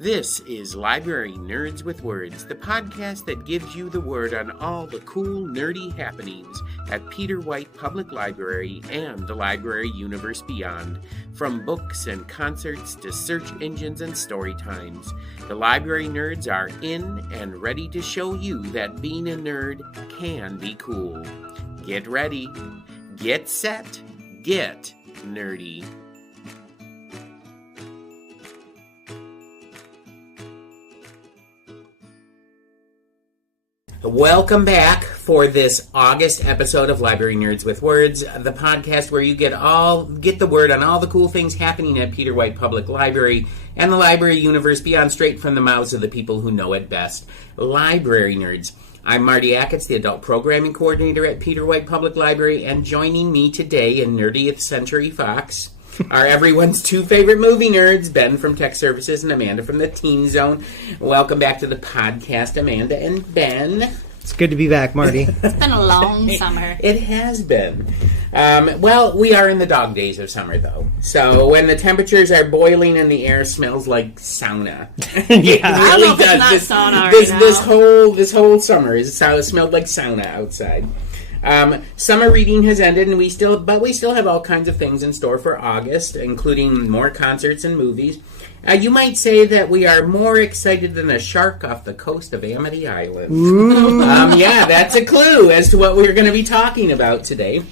This is Library Nerds with Words, the podcast that gives you the word on all the cool, nerdy happenings at Peter White Public Library and the library universe beyond. From books and concerts to search engines and story times, the Library Nerds are in and ready to show you that being a nerd can be cool. Get ready, get set, get nerdy. Welcome back for this August episode of Library Nerds with Words, the podcast where you get the word on all the cool things happening at Peter White Public Library and the library universe beyond, straight from the mouths of the people who know it best. Library Nerds. I'm Marty, the adult programming coordinator at Peter White Public Library, and joining me today in 90th Century Fox are everyone's two favorite movie nerds, Ben from Tech Services and Amanda from the Teen Zone. Welcome back to the podcast, Amanda and Ben. It's good to be back, Marty. It's been a long summer. It has been. Well, we are in the dog days of summer, though. So when the temperatures are boiling and the air smells like sauna. It I don't know if it's not sauna right now. This whole summer it smelled like sauna outside. Summer reading has ended, and we still have all kinds of things in store for August, including more concerts and movies. You might say that we are more excited than a shark off the coast of Amity Island. Yeah, that's a clue as to what we're going to be talking about today.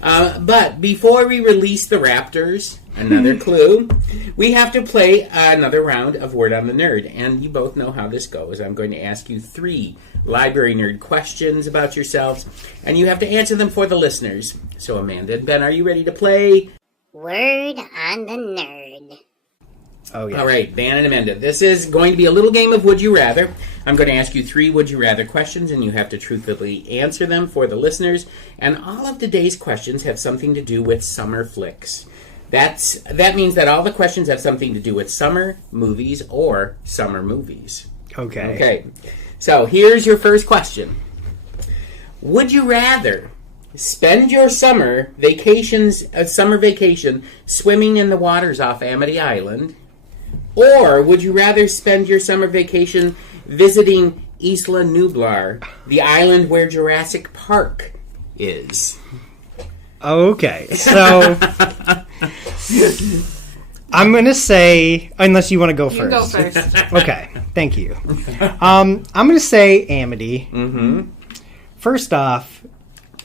But before we release the raptors, another clue, we have to play another round of Word on the Nerd. And you both know how this goes. I'm going to ask you 3 library nerd questions about yourselves, and you have to answer them for the listeners. So Amanda and Ben, are you ready to play Word on the Nerd? Oh, yeah. All right, Ben and Amanda, this is going to be a little game of Would You Rather. I'm going to ask you 3 Would You Rather questions, and you have to truthfully answer them for the listeners. And all of today's questions have something to do with summer flicks. That means that all the questions have something to do with summer movies or summer movies. Okay. So here's your first question. Would you rather spend your summer vacation swimming in the waters off Amity Island, or would you rather spend your summer vacation visiting Isla Nublar, the island where Jurassic Park is? Okay, so I'm going to say, unless you want to go first. You go first. Okay, thank you. I'm going to say Amity. Mm-hmm. First off,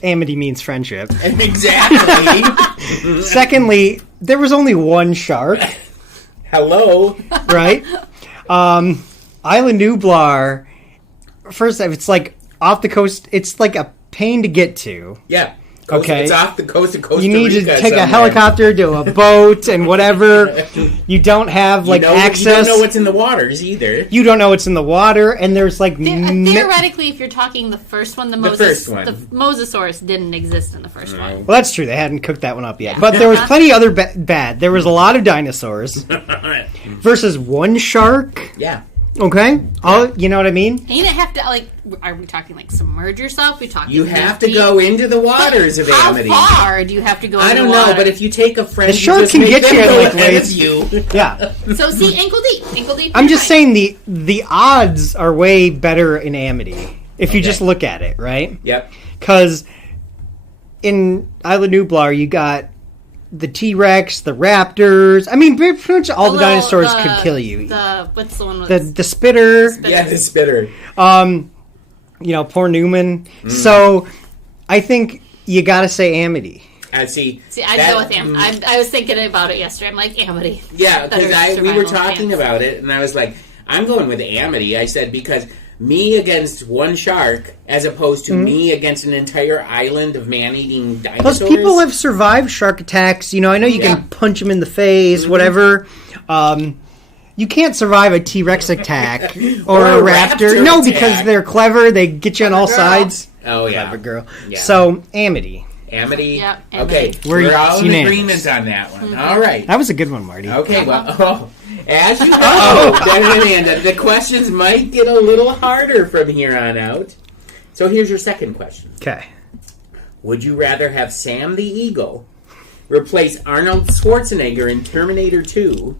Amity means friendship. Exactly. Secondly, there was only one shark. Hello. Right? Isla Nublar, first off, it's like off the coast. It's like a pain to get to. Yeah. Okay. It's off the coast of Costa Rica. You need to take somewhere. a helicopter to a boat and whatever. You don't have access. You don't know what's in the waters either. You don't know what's in the water, and there's Theoretically, if you're talking the first one, the Mosasaurus didn't exist in the first one. Well, that's true. They hadn't cooked that one up yet. But there was plenty other bad. There was a lot of dinosaurs versus one shark. Yeah. Okay? You know what I mean? And you didn't have to, are we talking, submerge yourself? You have to go into the waters of Amity. How far do you have to go into the water? I don't know, but if you take a friend, the shark can get you ways. You. Yeah. So, see, ankle deep. I'm just saying the odds are way better in Amity, if you just look at it, right? Yep. Because in Isla Nublar, you got the T-Rex, the raptors. I mean, pretty much all the dinosaurs could kill you. What's the one with the spitter? Yeah, the spitter. Poor Newman. Mm. So, I think you gotta say Amity. See, I'd go with Amity. I was thinking about it yesterday. I'm like, Amity. Yeah, because we were talking about it, and I was like, I'm going with Amity. I said, because me against one shark as opposed to me against an entire island of man-eating dinosaurs. Plus, people have survived shark attacks. I know you can punch them in the face, whatever. You can't survive a T-Rex attack or a raptor. No, because they're clever. They get you on all sides. Oh, yeah. Clever girl. Yeah. So, Amity. Amity? Yep. Okay, we're all in unanimous. agreement on that one. Mm-hmm. All right. That was a good one, Marty. Okay, well, as you know, Ben and Amanda, the questions might get a little harder from here on out. So here's your second question. Okay. Would you rather have Sam the Eagle replace Arnold Schwarzenegger in Terminator 2,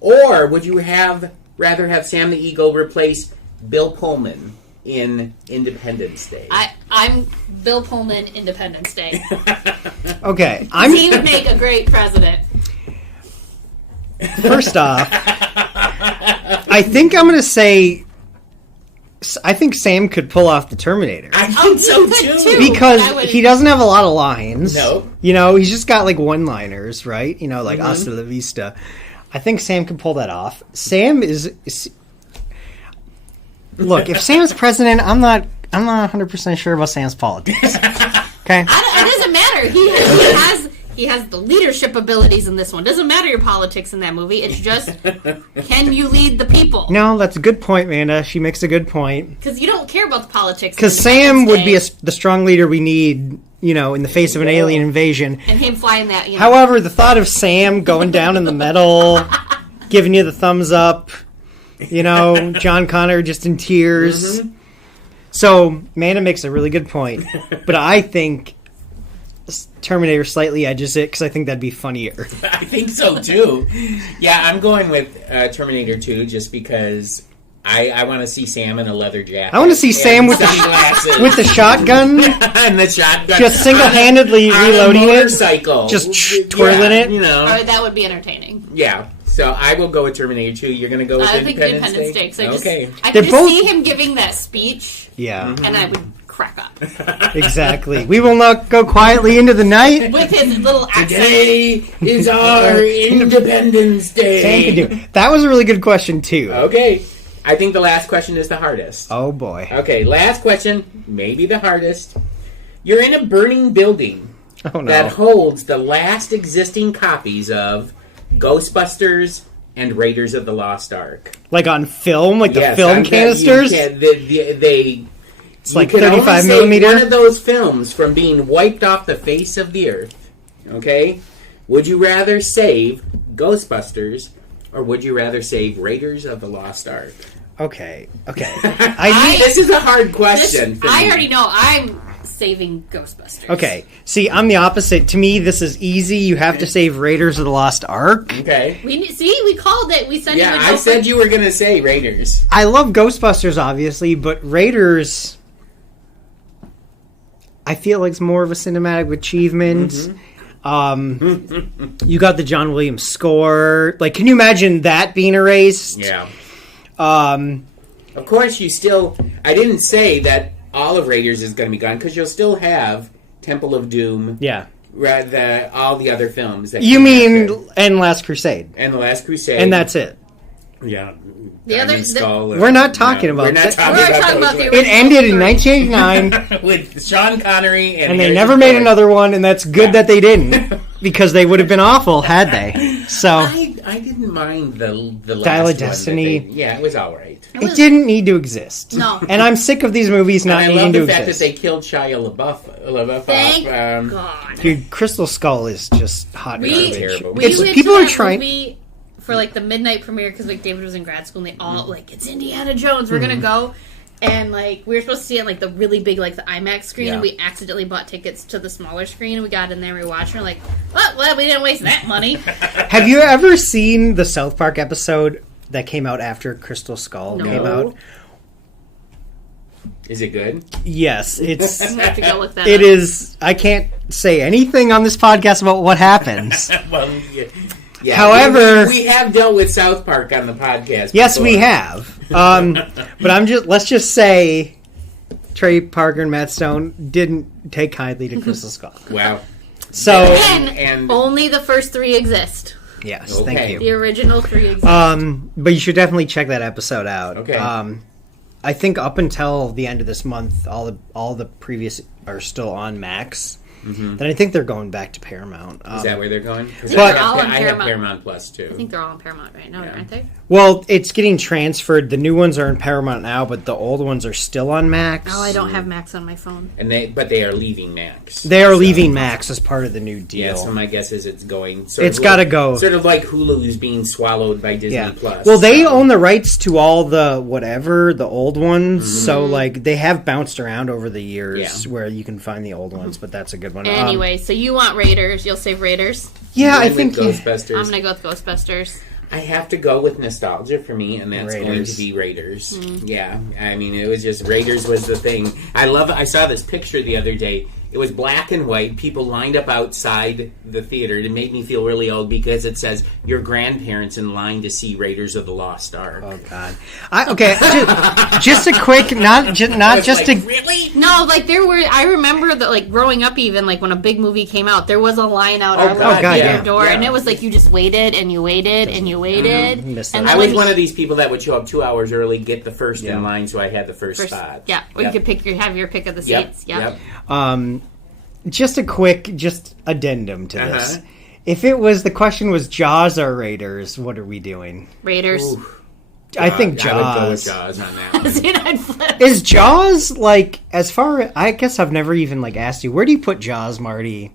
or would you have rather have Sam the Eagle replace Bill Pullman in Independence Day? I'm Bill Pullman, Independence Day. Okay, He would make a great president. First off, I think I'm going to say, I think Sam could pull off the Terminator. I think so too. Because he doesn't have a lot of lines. No. You know, he's just got like one-liners, right? You know, like hasta la vista. I think Sam can pull that off. Sam is look, if Sam's president, I'm not 100% sure about Sam's politics. Okay? It doesn't matter. He has the leadership abilities in this one. Doesn't matter your politics in that movie. It's just, can you lead the people? No, that's a good point, Amanda. She makes a good point. Because you don't care about the politics. Because Sam would be the strong leader we need, you know, in the face of an alien invasion. And him flying that, you know. However, the thought of Sam going down in the metal, giving you the thumbs up, you know, John Connor just in tears. So, Amanda makes a really good point. But I think Terminator slightly edges it because I think that'd be funnier. I think so too. Yeah, I'm going with Terminator 2 just because I want to see Sam in a leather jacket. I want to see Sam with with the shotgun and the shotgun, just single-handedly reloading it, just twirling it. You know, that would be entertaining. Yeah. So I will go with Terminator 2. You're going to go with Independence Day? I could just see him giving that speech. Yeah. And I would crack up. Exactly. We will not go quietly into the night. With his little accent. Today is our Independence Day. Sam can do it. That was a really good question, too. Okay. I think the last question is the hardest. Oh, boy. Okay, last question. Maybe the hardest. You're in a burning building that holds the last existing copies of Ghostbusters and Raiders of the Lost Ark. Like on film? Like the film canisters? It's like 35 millimeter. One of those films from being wiped off the face of the earth. Okay? Would you rather save Ghostbusters or would you rather save Raiders of the Lost Ark? Okay. This is a hard question. I already know. I'm saving Ghostbusters. Okay. See, I'm the opposite. To me, this is easy. You have to save Raiders of the Lost Ark. Okay. We called it. We said you would go. I said you were going to say Raiders. I love Ghostbusters, obviously, but Raiders, I feel like it's more of a cinematic achievement. You got the John Williams score. Like, can you imagine that being erased? Yeah. Of course, I didn't say that all of Raiders is going to be gone because you'll still have Temple of Doom. Yeah. All the other films. You mean and Last Crusade. And The Last Crusade. And that's it. Yeah. We're not talking about that. We're talking about it ended in 1989 with Sean Connery and they never made another one, and that's good that they didn't because they would have been awful had they. So I didn't mind the last Dial of one Destiny. It was all right. It didn't need to exist. No. And I'm sick of these movies not needing to exist. I love the fact that they killed Shia LaBeouf. Thank God. Dude, Crystal Skull is just hot garbage. People are trying. For like the midnight premiere, because like David was in grad school and they all like, it's Indiana Jones, we're gonna go, and like we were supposed to see it like the really big like the IMAX screen, and we accidentally bought tickets to the smaller screen, and we got in there and we watched, and we're like, well, we didn't waste that money. Have you ever seen the South Park episode that came out after Crystal Skull came out? Is it good? Yes, it's. I'm gonna have to go look that it up. Is. I can't say anything on this podcast about what happens. Well, yeah, however, we have dealt with South Park on the podcast. Yes, before. we have. But let's just say Trey Parker and Matt Stone didn't take kindly to Crystal Skull. Wow. So and only the first 3 exist. Yes, thank you. The original 3 exist. But you should definitely check that episode out. Okay. I think up until the end of this month, all the previous are still on Max. Then I think they're going back to Paramount. Is that where they're going? But I have Paramount Plus too. I think they're all on Paramount right now, aren't they? Well, it's getting transferred. The new ones are in Paramount now, but the old ones are still on Max. Oh, I don't have Max on my phone. But they are leaving Max. They are leaving Max as part of the new deal. Yeah, so my guess is it's going. It's got to go. Sort of like Hulu's being swallowed by Disney Plus. Well, they own the rights to all the the old ones. So like they have bounced around over the years where you can find the old ones, but that's a good one. Anyway, so you want Raiders? You'll save Raiders. Yeah, I think Ghostbusters. I'm gonna go with Ghostbusters. I have to go with nostalgia for me, and that's going to Raiders. be Raiders. Yeah, I mean, it was just Raiders was the thing. I saw this picture the other day. It was black and white. People lined up outside the theater. It made me feel really old because it says your grandparents in line to see Raiders of the Lost Ark. Oh God. Okay, just a quick, not just to really. No, like there were. I remember that, like growing up, even like when a big movie came out, there was a line out our yeah. door, Yeah. and it was like you just waited and you waited and you waited. Missed And that. I then was when one of these people that would show up 2 hours early, get the first in line, so I had the first spot. Yeah, or you could have your pick of the Yep. seats. Yep. Just a quick, addendum to this. If the question was Jaws or Raiders, what are we doing? Raiders. Ooh. I think Jaws. I would go with Jaws on that one. See, I'd flip. Is Jaws, like, as far... I guess I've never even, like, asked you, where do you put Jaws, Marty,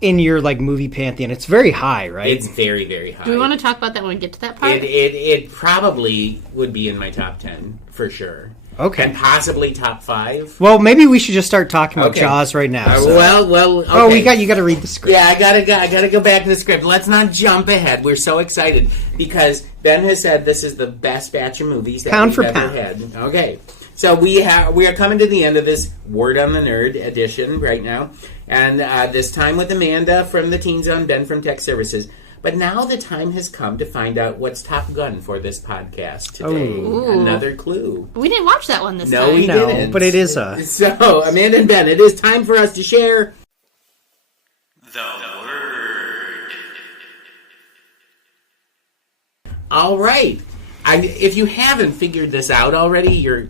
in your, like, movie pantheon? It's very high, right? It's very, very high. Do we want to talk about that when we get to that part? It probably would be in my top 10, for sure. Okay. And possibly top 5. Well, maybe we should just start talking about Okay. Jaws right now. so. Well, okay. Oh, you got to read the script. Yeah, I gotta go back to the script. Let's not jump ahead. We're so excited because Ben has said this is the best batch of movies that Pound we've for ever pound. had. Okay, so we are coming to the end of this Word on the Nerd edition right now, and this time with Amanda from the Teen Zone, Ben from Tech Services. But now the time has come to find out what's Top Gun for this podcast today. Ooh. Another clue. We didn't watch that one this No, time. we No, didn't. but it is So, Amanda and Ben, it is time for us to share the word. All right. If you haven't figured this out already, you're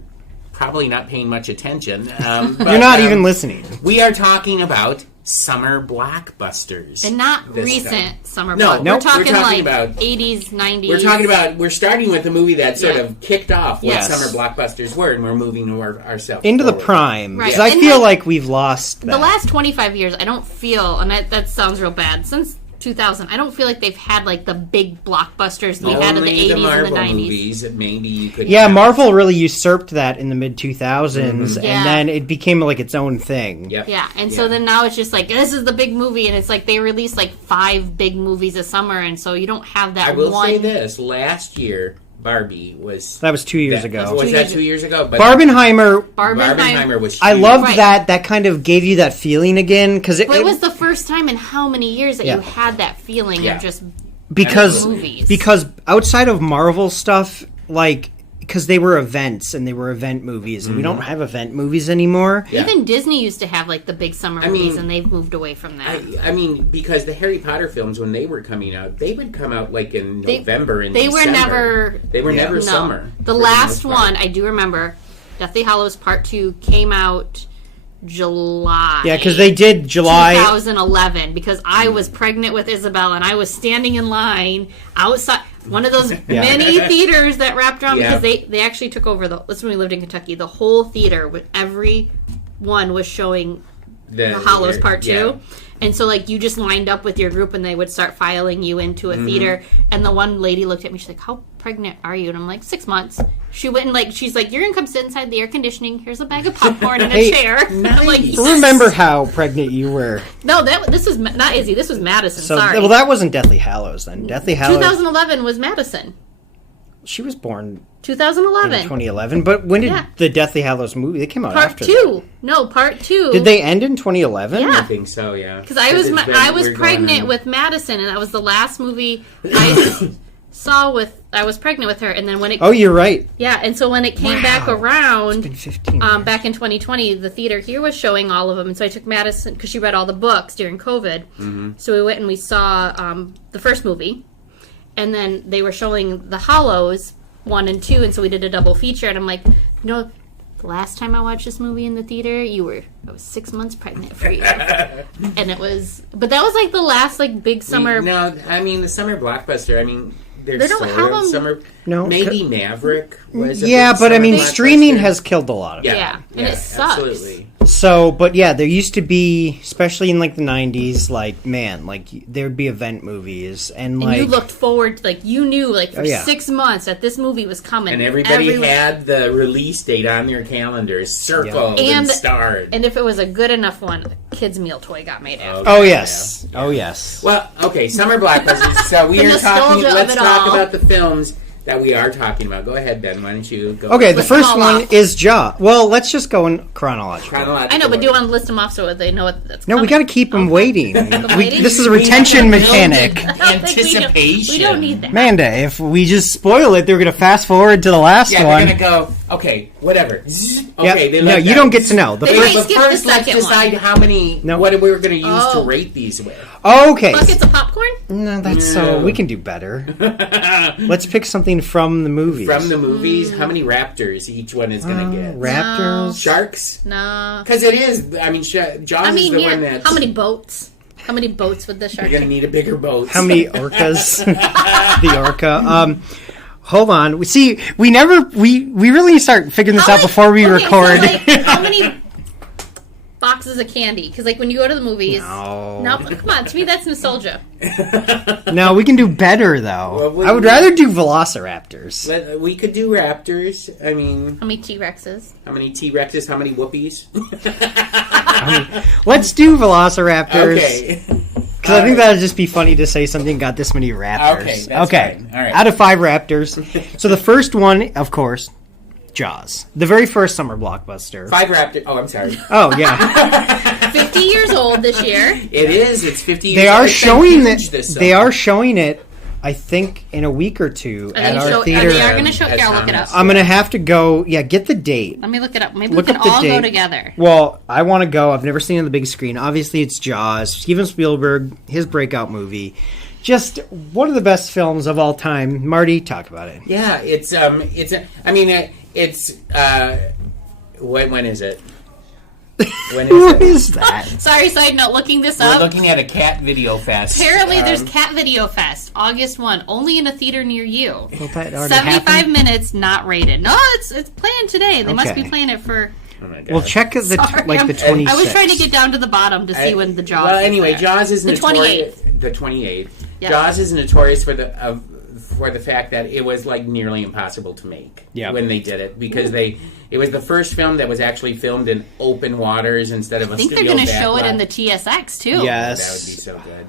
probably not paying much attention. But, You're not even listening. We are talking about summer blockbusters. And not this recent time. summer No, block. nope. We're talking We're talking like about 80s, 90s. We're starting with the movie that sort Yeah. of kicked off what Yes. summer blockbusters were, and we're moving ourselves Into the forward. prime. Right. Because I And feel then- like we've lost that. The last 25 years, I don't feel, and that sounds real bad, since 2000, I don't feel like they've had like the big blockbusters that we had in the Only 80s the and Marvel the 90s. movies. Maybe you could. Yeah, Marvel really usurped that in the mid-2000s, Yeah. and then it became like its own thing. Yep. Yeah, and so then now it's just like, this is the big movie, and it's like they release like 5 big movies a summer, and so you don't have that I will one. say this: last year, Barbie was. That was 2 years ago. Was 2 that years 2 years ago? But Barbenheimer, Barbenheimer was. I huge. loved Right. that. That kind of gave you that feeling again, because But it was the first time in how many years that Yeah. you had that feeling Yeah. of just because movies. because outside of Marvel stuff, like because they were events and they were event movies, and we don't have event movies anymore. Yeah. Even Disney used to have like the big summer movies, mean, and they've moved away from that. I mean, because the Harry Potter films, when they were coming out, they would come out like in November and they were December. never- They were never No, summer. the for last most part. one I do remember, Deathly Hallows Part 2 came out July. Yeah, because they did July. 2011, because I was pregnant with Isabel and I was standing in line outside one of those mini theaters that wrapped around, Yeah. because they actually took over this when we lived in Kentucky. The whole theater with every one was showing the Hallows Part 2. Yeah. And so, like, you just lined up with your group and they would start filing you into a theater. And the one lady looked at me, she's like, how pregnant are you? And I'm like, 6 months. She went and, like, she's like, you're going to come sit inside the air conditioning. Here's a bag of popcorn and a Hey, chair. I'm like, nice. yes. Remember how pregnant you were? No, this was not Izzy. This was Madison. So, Sorry. well, that wasn't Deathly Hallows then. Deathly Hallows. 2011 was Madison. She was born 2011. in 2011. But when did Yeah. the Deathly Hallows movie? They came out Part after 2. No, Part 2. that. Did they end in 2011? Yeah. I think so, yeah. Because I was pregnant with Madison, and that was the last movie I saw with. I was pregnant with her, and then when it Oh, you're right. yeah, and so when it came back Wow. around, It's been 15 years. back in 2020, the theater here was showing all of them, and so I took Madison because she read all the books during COVID. So we went and we saw the first movie, and then they were showing the Hollows 1 and 2, and so we did a double feature. And I'm like, the last time I watched this movie in the theater, I was 6 months pregnant for you, and it was. But that was like the last like big summer. No, I mean, the summer blockbuster, I mean, there's They don't sort have of them- summer. No, Maybe Maverick was a Yeah, big but I summer mean, blockbuster. streaming has killed a lot of it. Yeah, and it sucks. Absolutely. So, but yeah, there used to be, especially in like the 90s, like, man, like there'd be event movies and like... And you looked forward, like you knew like for 6 months that this movie was coming. And everybody had the release date on their calendars, circled and starred. And if it was a good enough one, a kid's meal toy got made after. Oh, yes. Yeah. Oh, yes. Well, okay, summer blockbusters. So we are talking, let's talk about the films that we are talking about. Go ahead, Ben. Why don't you go? Okay, the first one is Jaws. Well, let's just go in chronological. I know, but do you want to list them off so they know what that's coming? No, we got to keep them waiting. This is a retention mechanic. Anticipation. We don't need that. Amanda, if we just spoil it, they're going to fast forward to the last one. Yeah, they're going to go, okay, whatever. Okay, no, you don't get to know. They might skip the second let's decide how many, what we were going to use to rate these with. Okay. Buckets of popcorn? No, that's so... We can do better. Let's pick something from the movies. From the movies? How many raptors each one is going to get? Raptors? No. Sharks? No. Because it is, Jaws is the one that's... How many boats? How many boats would the shark You're going to need a bigger boat. How many orcas? The orca. Hold on. See, we really need to start figuring this out before we record. So how many boxes of candy? Because like when you go to the movies, no, come on, to me that's nostalgia. No, we can do better though. Well, I would rather do velociraptors. We could do raptors. I mean, how many T-Rexes? How many T-Rexes? How many whoopies? Let's do velociraptors. Okay. Because I think that would just be funny to say something got this many raptors. Okay, that's fine. All right. Out of 5 raptors. So the first one, of course, Jaws. The very first summer blockbuster. 5 raptors. Oh, I'm sorry. Oh, yeah. 50 years old this year. It is. It's 50 years They are old. showing it. They are showing it, I think, in a week or two at our theater. They are going to show it. Here, I'll look it up. I'm going to have to go. Yeah, get the date. Let me look it up. Maybe we can all go together. Well, I want to go. I've never seen it on the big screen. Obviously, it's Jaws. Steven Spielberg, his breakout movie. Just one of the best films of all time. Marty, talk about it. Yeah, when is it? What is that? Sorry, side note, looking this up. We're looking at a cat video fest. Apparently there's Cat Video Fest, August 1, only in a theater near you. Well, that already 75 happened? minutes, not rated. No, it's playing today. They must be playing it for... Oh my God. Well, check the 26th. I was trying to get down to the bottom to see when the Jaws Well, anyway, is Jaws is notorious. The 28th. Yep. Jaws is notorious for the fact that it was like nearly impossible to make when they did it because it was the first film that was actually filmed in open waters instead of a studio. I think they're going to show backlot. it in the TSX too. Yes, that would be so good.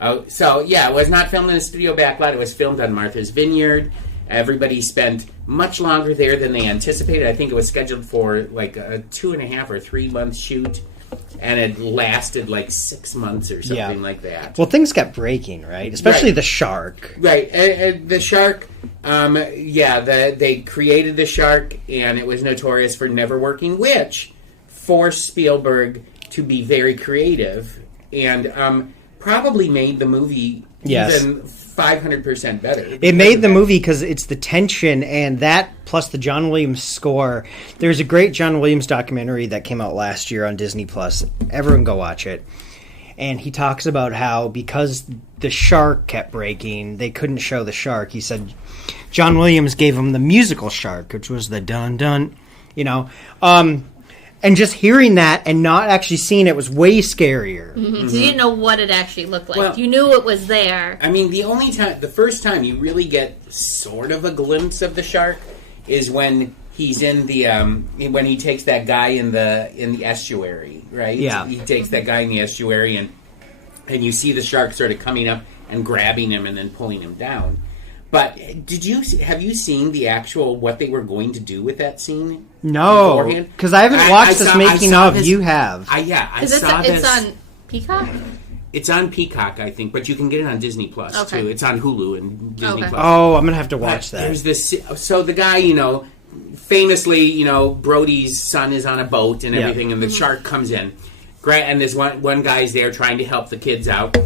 Oh, so yeah, it was not filmed in a studio backlot. It was filmed on Martha's Vineyard. Everybody spent much longer there than they anticipated. I think it was scheduled for like a 2.5 or 3 month shoot. And it lasted like 6 months or something like that. Well, things kept breaking, right? Especially the shark. Right. The shark, they created the shark, and it was notorious for never working, which forced Spielberg to be very creative and probably made the movie even 500% better. It made the movie because it's the tension and that plus the John Williams score. There's a great John Williams documentary that came out last year on Disney Plus. Everyone go watch it. And he talks about how because the shark kept breaking, they couldn't show the shark. He said John Williams gave him the musical shark, which was the dun-dun, and just hearing that and not actually seeing it was way scarier. Mm-hmm. So you didn't know what it actually looked like. Well, you knew it was there. I mean, the first time you really get sort of a glimpse of the shark is when he's in the when he takes that guy in the estuary, right? Yeah, he takes that guy in the estuary and you see the shark sort of coming up and grabbing him and then pulling him down. But have you seen the actual what they were going to do with that scene? No, because I haven't watched this making of. You have? I saw this. It's on Peacock. It's on Peacock, I think, but you can get it on Disney Plus too. It's on Hulu and Disney Plus. Oh, I'm gonna have to watch that. There's this. So the guy, famously, Brody's son is on a boat and everything, and the shark comes in, and there's one guy's there trying to help the kids out.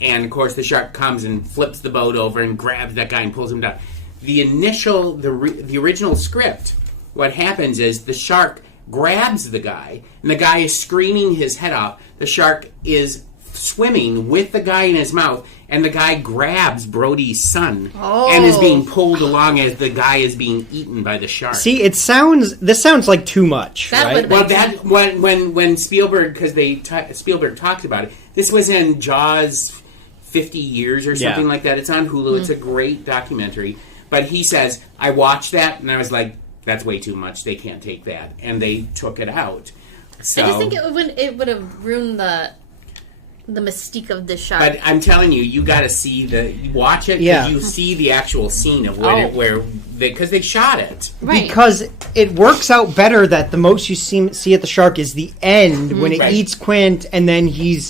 And, of course, the shark comes and flips the boat over and grabs that guy and pulls him down. The original script, what happens is the shark grabs the guy, and the guy is screaming his head off. The shark is swimming with the guy in his mouth, and the guy grabs Brody's son and is being pulled along as the guy is being eaten by the shark. See, this sounds like too much, right? Well, that when Spielberg, because Spielberg talked about it, this was in Jaws 50 years or something like that. It's on Hulu. It's a great documentary. But he says, I watched that, and I was like, that's way too much. They can't take that. And they took it out. So, I just think it would have ruined the mystique of the shark. But I'm telling you, you got to watch it, because you see the actual scene of because they shot it. Right. Because it works out better that the most you see at the shark is the end when it eats Quint, and then he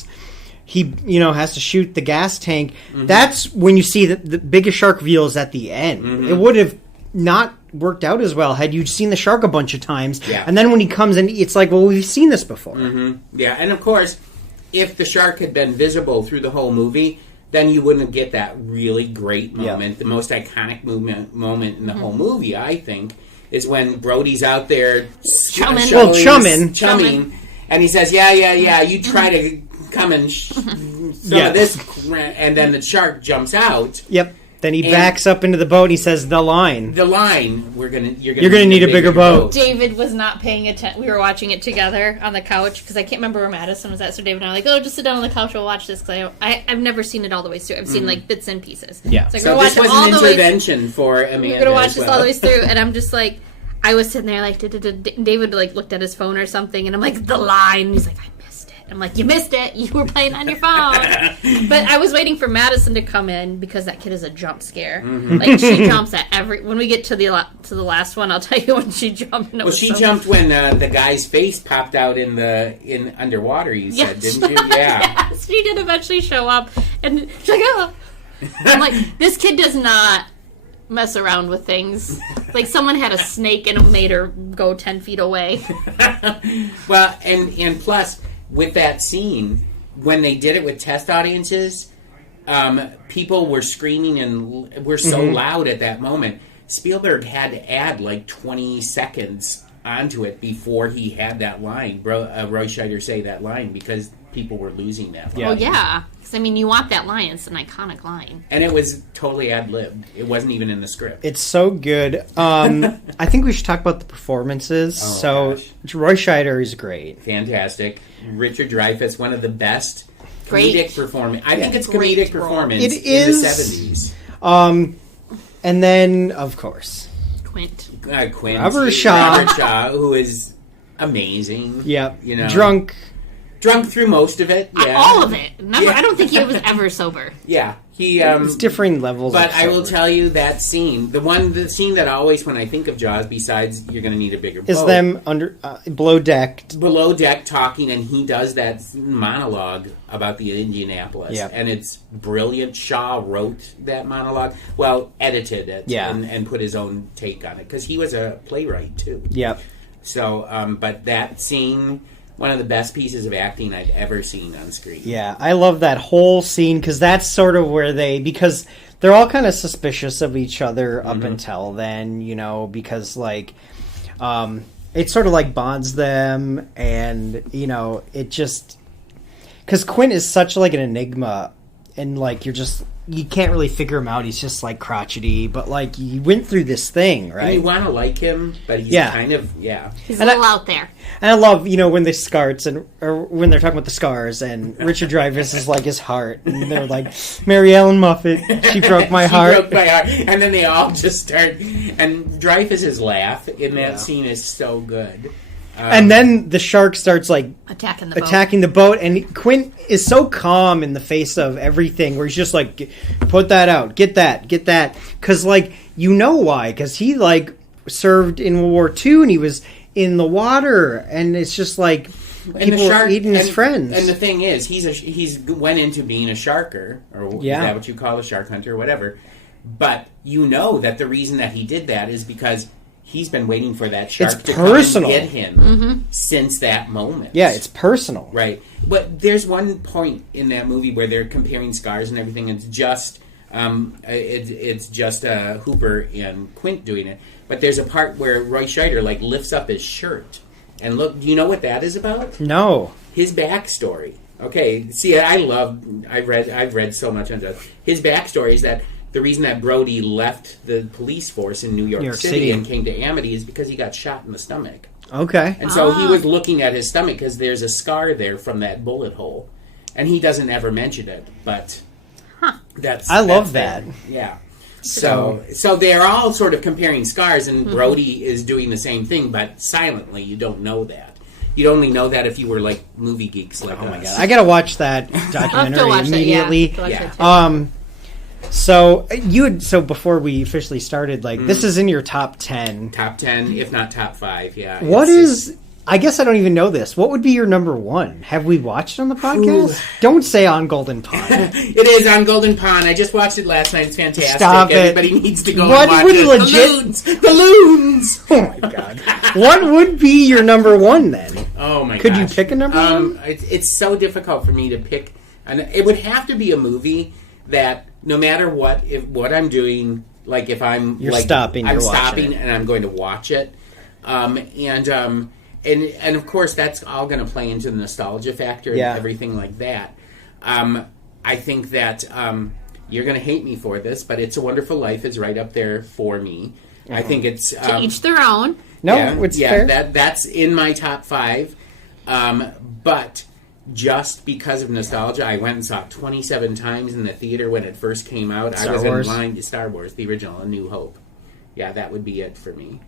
has to shoot the gas tank. That's when you see the biggest shark reveal is at the end. It would have not worked out as well had you seen the shark a bunch of times. Yeah. And then when he comes in, it's like, well, we've seen this before. Yeah, and of course, if the shark had been visible through the whole movie, then you wouldn't get that really great moment. The most iconic moment in the whole movie, I think, is when Brody's out there chumming, and he says, yeah, you try to come and some of this, and then the shark jumps out. Yep. Then he backs up into the boat and he says, the line. The line. You're gonna need a bigger boat. David was not paying attention. We were watching it together on the couch because I can't remember where Madison was at. So David and I were like, just sit down on the couch. We'll watch this because I've never seen it all the way through. I've seen like bits and pieces. Yeah. So, this was an intervention for Amanda. We're gonna watch this all the way through, and I'm just like, I was sitting there like, David like looked at his phone or something, and I'm like, the line. And he's like, I missed it. I'm like, you missed it. You were playing on your phone. But I was waiting for Madison to come in because that kid is a jump scare. Like she jumps at when we get to the last one. I'll tell you when she jumped. Well, she jumped when the guy's face popped out in underwater. You said, didn't you? Yeah. Yes, she did eventually show up, and she's like, oh. I'm like, this kid does not mess around with things. Like someone had a snake and it made her go 10 feet away. Well, and plus with that scene, when they did it with test audiences, people were screaming and were so loud at that moment. Spielberg had to add like 20 seconds onto it before he had that line. Roy Scheider say that line because people were losing that line. Oh, yeah. Because, I mean, you want that line. It's an iconic line. And it was totally ad-libbed. It wasn't even in the script. It's so good. I think we should talk about the performances. Gosh. Roy Scheider is great. Fantastic. Richard Dreyfuss, one of the best comedic performance. I think it's comedic performance in the 70s. And then, of course, Quint. Robert Shaw, who is amazing. Yeah. Drunk through most of it. Yeah. All of it. Never. Yeah. I don't think he was ever sober. Yeah. It's differing levels. But I will tell you that scene, the scene that always, when I think of Jaws, besides you're going to need a bigger boat, is them below deck talking, and he does that monologue about the Indianapolis, and it's brilliant. Shaw wrote that monologue, edited it, and put his own take on it because he was a playwright too. Yep. So, but that scene. One of the best pieces of acting I've ever seen on screen. Yeah, I love that whole scene because that's sort of where because they're all kind of suspicious of each other up until then, because it sort of like bonds them, and it just because Quint is such like an enigma, and like you can't really figure him out. He's just like crotchety, but like he went through this thing, right? And you want to like him, but he's kind of he's a little out there. And I love, when the scarts or when they're talking about the scars, and Richard Dreyfuss is like his heart, and they're like, Mary Ellen Muffet, she broke my heart. She broke my heart. And then they all just start, and Dreyfuss's laugh in that scene is so good. And then the shark starts like attacking the boat, and Quint is so calm in the face of everything, where he's just like, put that out, get that, because why? Because he like served in World War II, and he was in the water, and it's just like people were eating his friends. And the thing is, he's went into being a sharker, or is that what you call a shark hunter, or whatever. But that the reason that he did that is because he's been waiting for that shark to come and get him since that moment. Yeah, it's personal. Right. But there's one point in that movie where they're comparing scars and everything. It's just Hooper and Quint doing it. But there's a part where Roy Scheider lifts up his shirt. And look, do you know what that is about? No. His backstory. Okay. See, I've read so much on Jaws. His backstory is that the reason that Brody left the police force in New York City and came to Amity is because he got shot in the stomach. Okay. And so he was looking at his stomach because there's a scar there from that bullet hole. And he doesn't ever mention it, but I love that. Yeah. So they're all sort of comparing scars, and Brody is doing the same thing, but silently. You don't know that. You'd only know that if you were like movie geeks like us. Oh my god, I gotta watch that documentary immediately. So before we officially started, like this is in your top 10. Top 10, if not top 5, yeah. I guess I don't even know this. What would be your number 1? Have we watched it on the podcast? Don't say On Golden Pond. It is On Golden Pond. I just watched it last night. It's fantastic. Stop it. Everybody needs to go and watch it. The Loons! Oh my god. What would be your number 1 then? Oh my god. Could you pick a number 1? It's so difficult for me to pick. And it would have to be a movie that no matter what I'm doing, like if I'm stopping and I'm going to watch it. And of course, that's all going to play into the nostalgia factor and everything like that. I think that you're going to hate me for this, but It's a Wonderful Life is right up there for me. I think it's... to each their own. It's fair. That's in my top 5. But just because of nostalgia, I went and saw it 27 times in the theater when it first came out. I was in line to Star Wars, the original, A New Hope. Yeah, that would be it for me.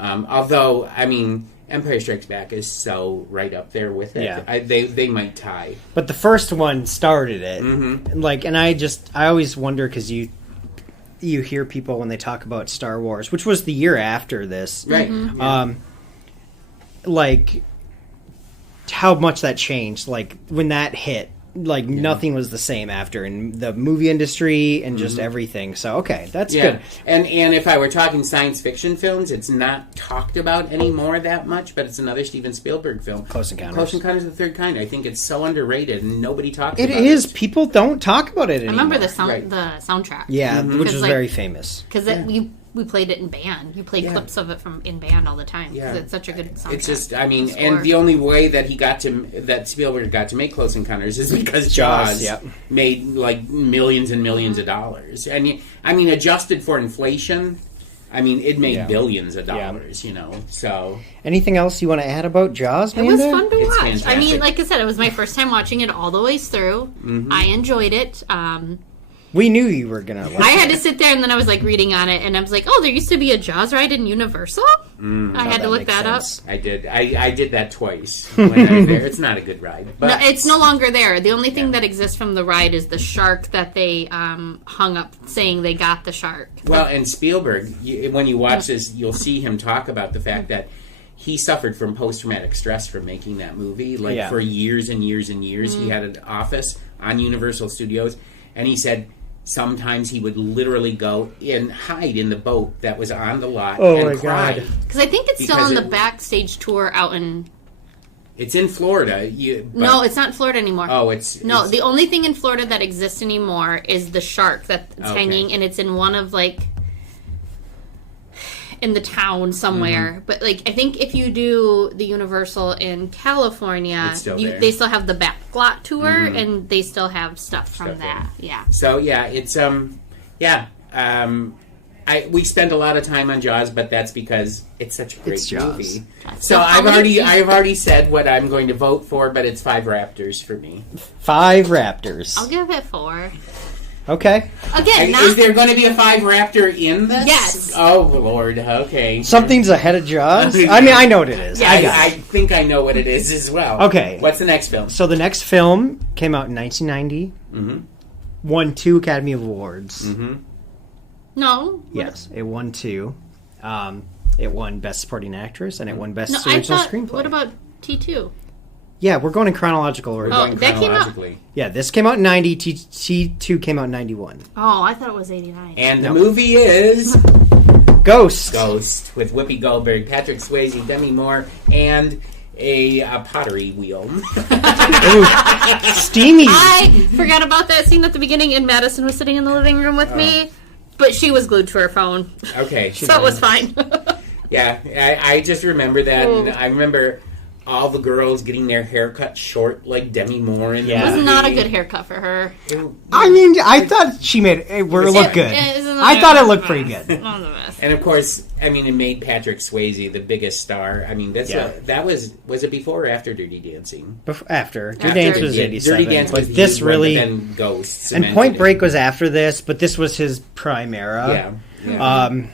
Although, I mean... Empire Strikes Back is so right up there with it. Yeah. They might tie. But the first one started it. Mm-hmm. And I always wonder, because you hear people when they talk about Star Wars, which was the year after this. Right. Mm-hmm. Like, how much that changed. Like, when that hit, nothing was the same after in the movie industry and just everything. So, okay, that's good. And if I were talking science fiction films, it's not talked about anymore that much, but it's another Steven Spielberg film. Close Encounters. Close Encounters of the Third Kind. I think it's so underrated and nobody talks about it. It is. People don't talk about it anymore. I remember the soundtrack. Yeah, which was very famous. Because we played it in band. You played clips of it in band all the time because it's such a good soundtrack. It's just, I mean, and the only way that that Spielberg got to make Close Encounters is because Jaws made like millions and millions of dollars. And I mean, adjusted for inflation, I mean, it made billions of dollars. You know. So, anything else you want to add about Jaws? It was fun to watch. Fantastic. I mean, like I said, it was my first time watching it all the way through. Mm-hmm. I enjoyed it. We knew you were going to. I had to sit there, and then I was like reading on it, and I was like, "Oh, there used to be a Jaws ride in Universal." I had to look that up. I did. I did that twice when I was there. It's not a good ride, but no, it's no longer there. The only thing that exists from the ride is the shark that they hung up, saying they got the shark. Well, and Spielberg, when you watch this, you'll see him talk about the fact that he suffered from post-traumatic stress from making that movie. For years and years and years, he had an office on Universal Studios, and he said. Sometimes he would literally go and hide in the boat that was on the lot and cry. Because I think it's still on the backstage tour out in... It's in Florida. No, it's not in Florida anymore. Oh, the only thing in Florida that exists anymore is the shark that's hanging, and it's in one of, in the town somewhere. Mm-hmm. But, I think if you do the Universal in California, they still have the back lot tour, and they still have stuff from that. Yeah. So, it's, we spend a lot of time on Jaws, but that's because it's such a great movie. So I've already said what I'm going to vote for, but it's 5 Raptors for me. 5 Raptors. I'll give it 4. Okay. Again, is there going to be a 5 Raptor in this? Yes. Oh, Lord. Okay. Something's ahead of Jaws? I mean, I know what it is. Yeah, I think I know what it is as well. Okay. What's the next film? So the next film came out in 1990. Mm-hmm. Won 2 Academy Awards. Mm-hmm. No. Yes, it won 2. It won Best Supporting Actress, and it won Best Original Screenplay. What about T2? Yeah, we're going in chronological order. That came out... Yeah, this came out in 90, T2 came out in 91. Oh, I thought it was 89. And the movie is... Ghost, with Whoopi Goldberg, Patrick Swayze, Demi Moore, and a pottery wheel. Ooh, steamy. I forgot about that scene at the beginning, and Madison was sitting in the living room with me, but she was glued to her phone. Okay. So it was fine. Yeah, I just remember that, and I remember... all the girls getting their hair cut short like Demi Moore in the It was movie. not a good haircut for her. I mean, I thought she made it look good. I thought it looked pretty good. And of course, I mean, it made Patrick Swayze the biggest star. I mean, that was it before or after Dirty Dancing? After. Dirty Dancing was 87. Dirty Dancing was but this really... then Ghosts. And Point Break was after this, but this was his prime era. Yeah.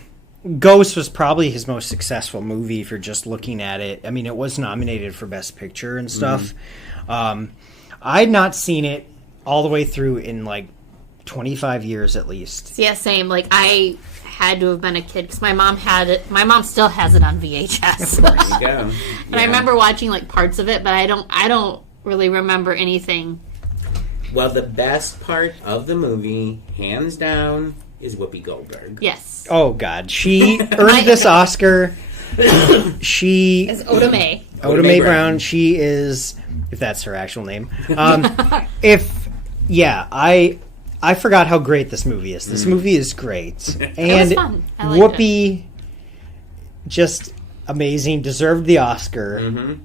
Ghost was probably his most successful movie if you're just looking at it. I mean, it was nominated for Best Picture and stuff. I had not seen it all the way through in like 25 years at least. Yeah, same. Like, I had to have been a kid because my mom had it. My mom still has it on VHS. There you go. And Yeah. I remember watching like parts of it, but I don't really remember anything. Well, the best part of the movie, hands down, is Whoopi Goldberg. Yes. Oh, God. She earned this Oscar. She... It's Oda Mae. Oda Mae Brown. She is... If that's her actual name. I forgot how great this movie is. This movie is great. And It was fun. I liked Whoopi, just amazing. Deserved the Oscar.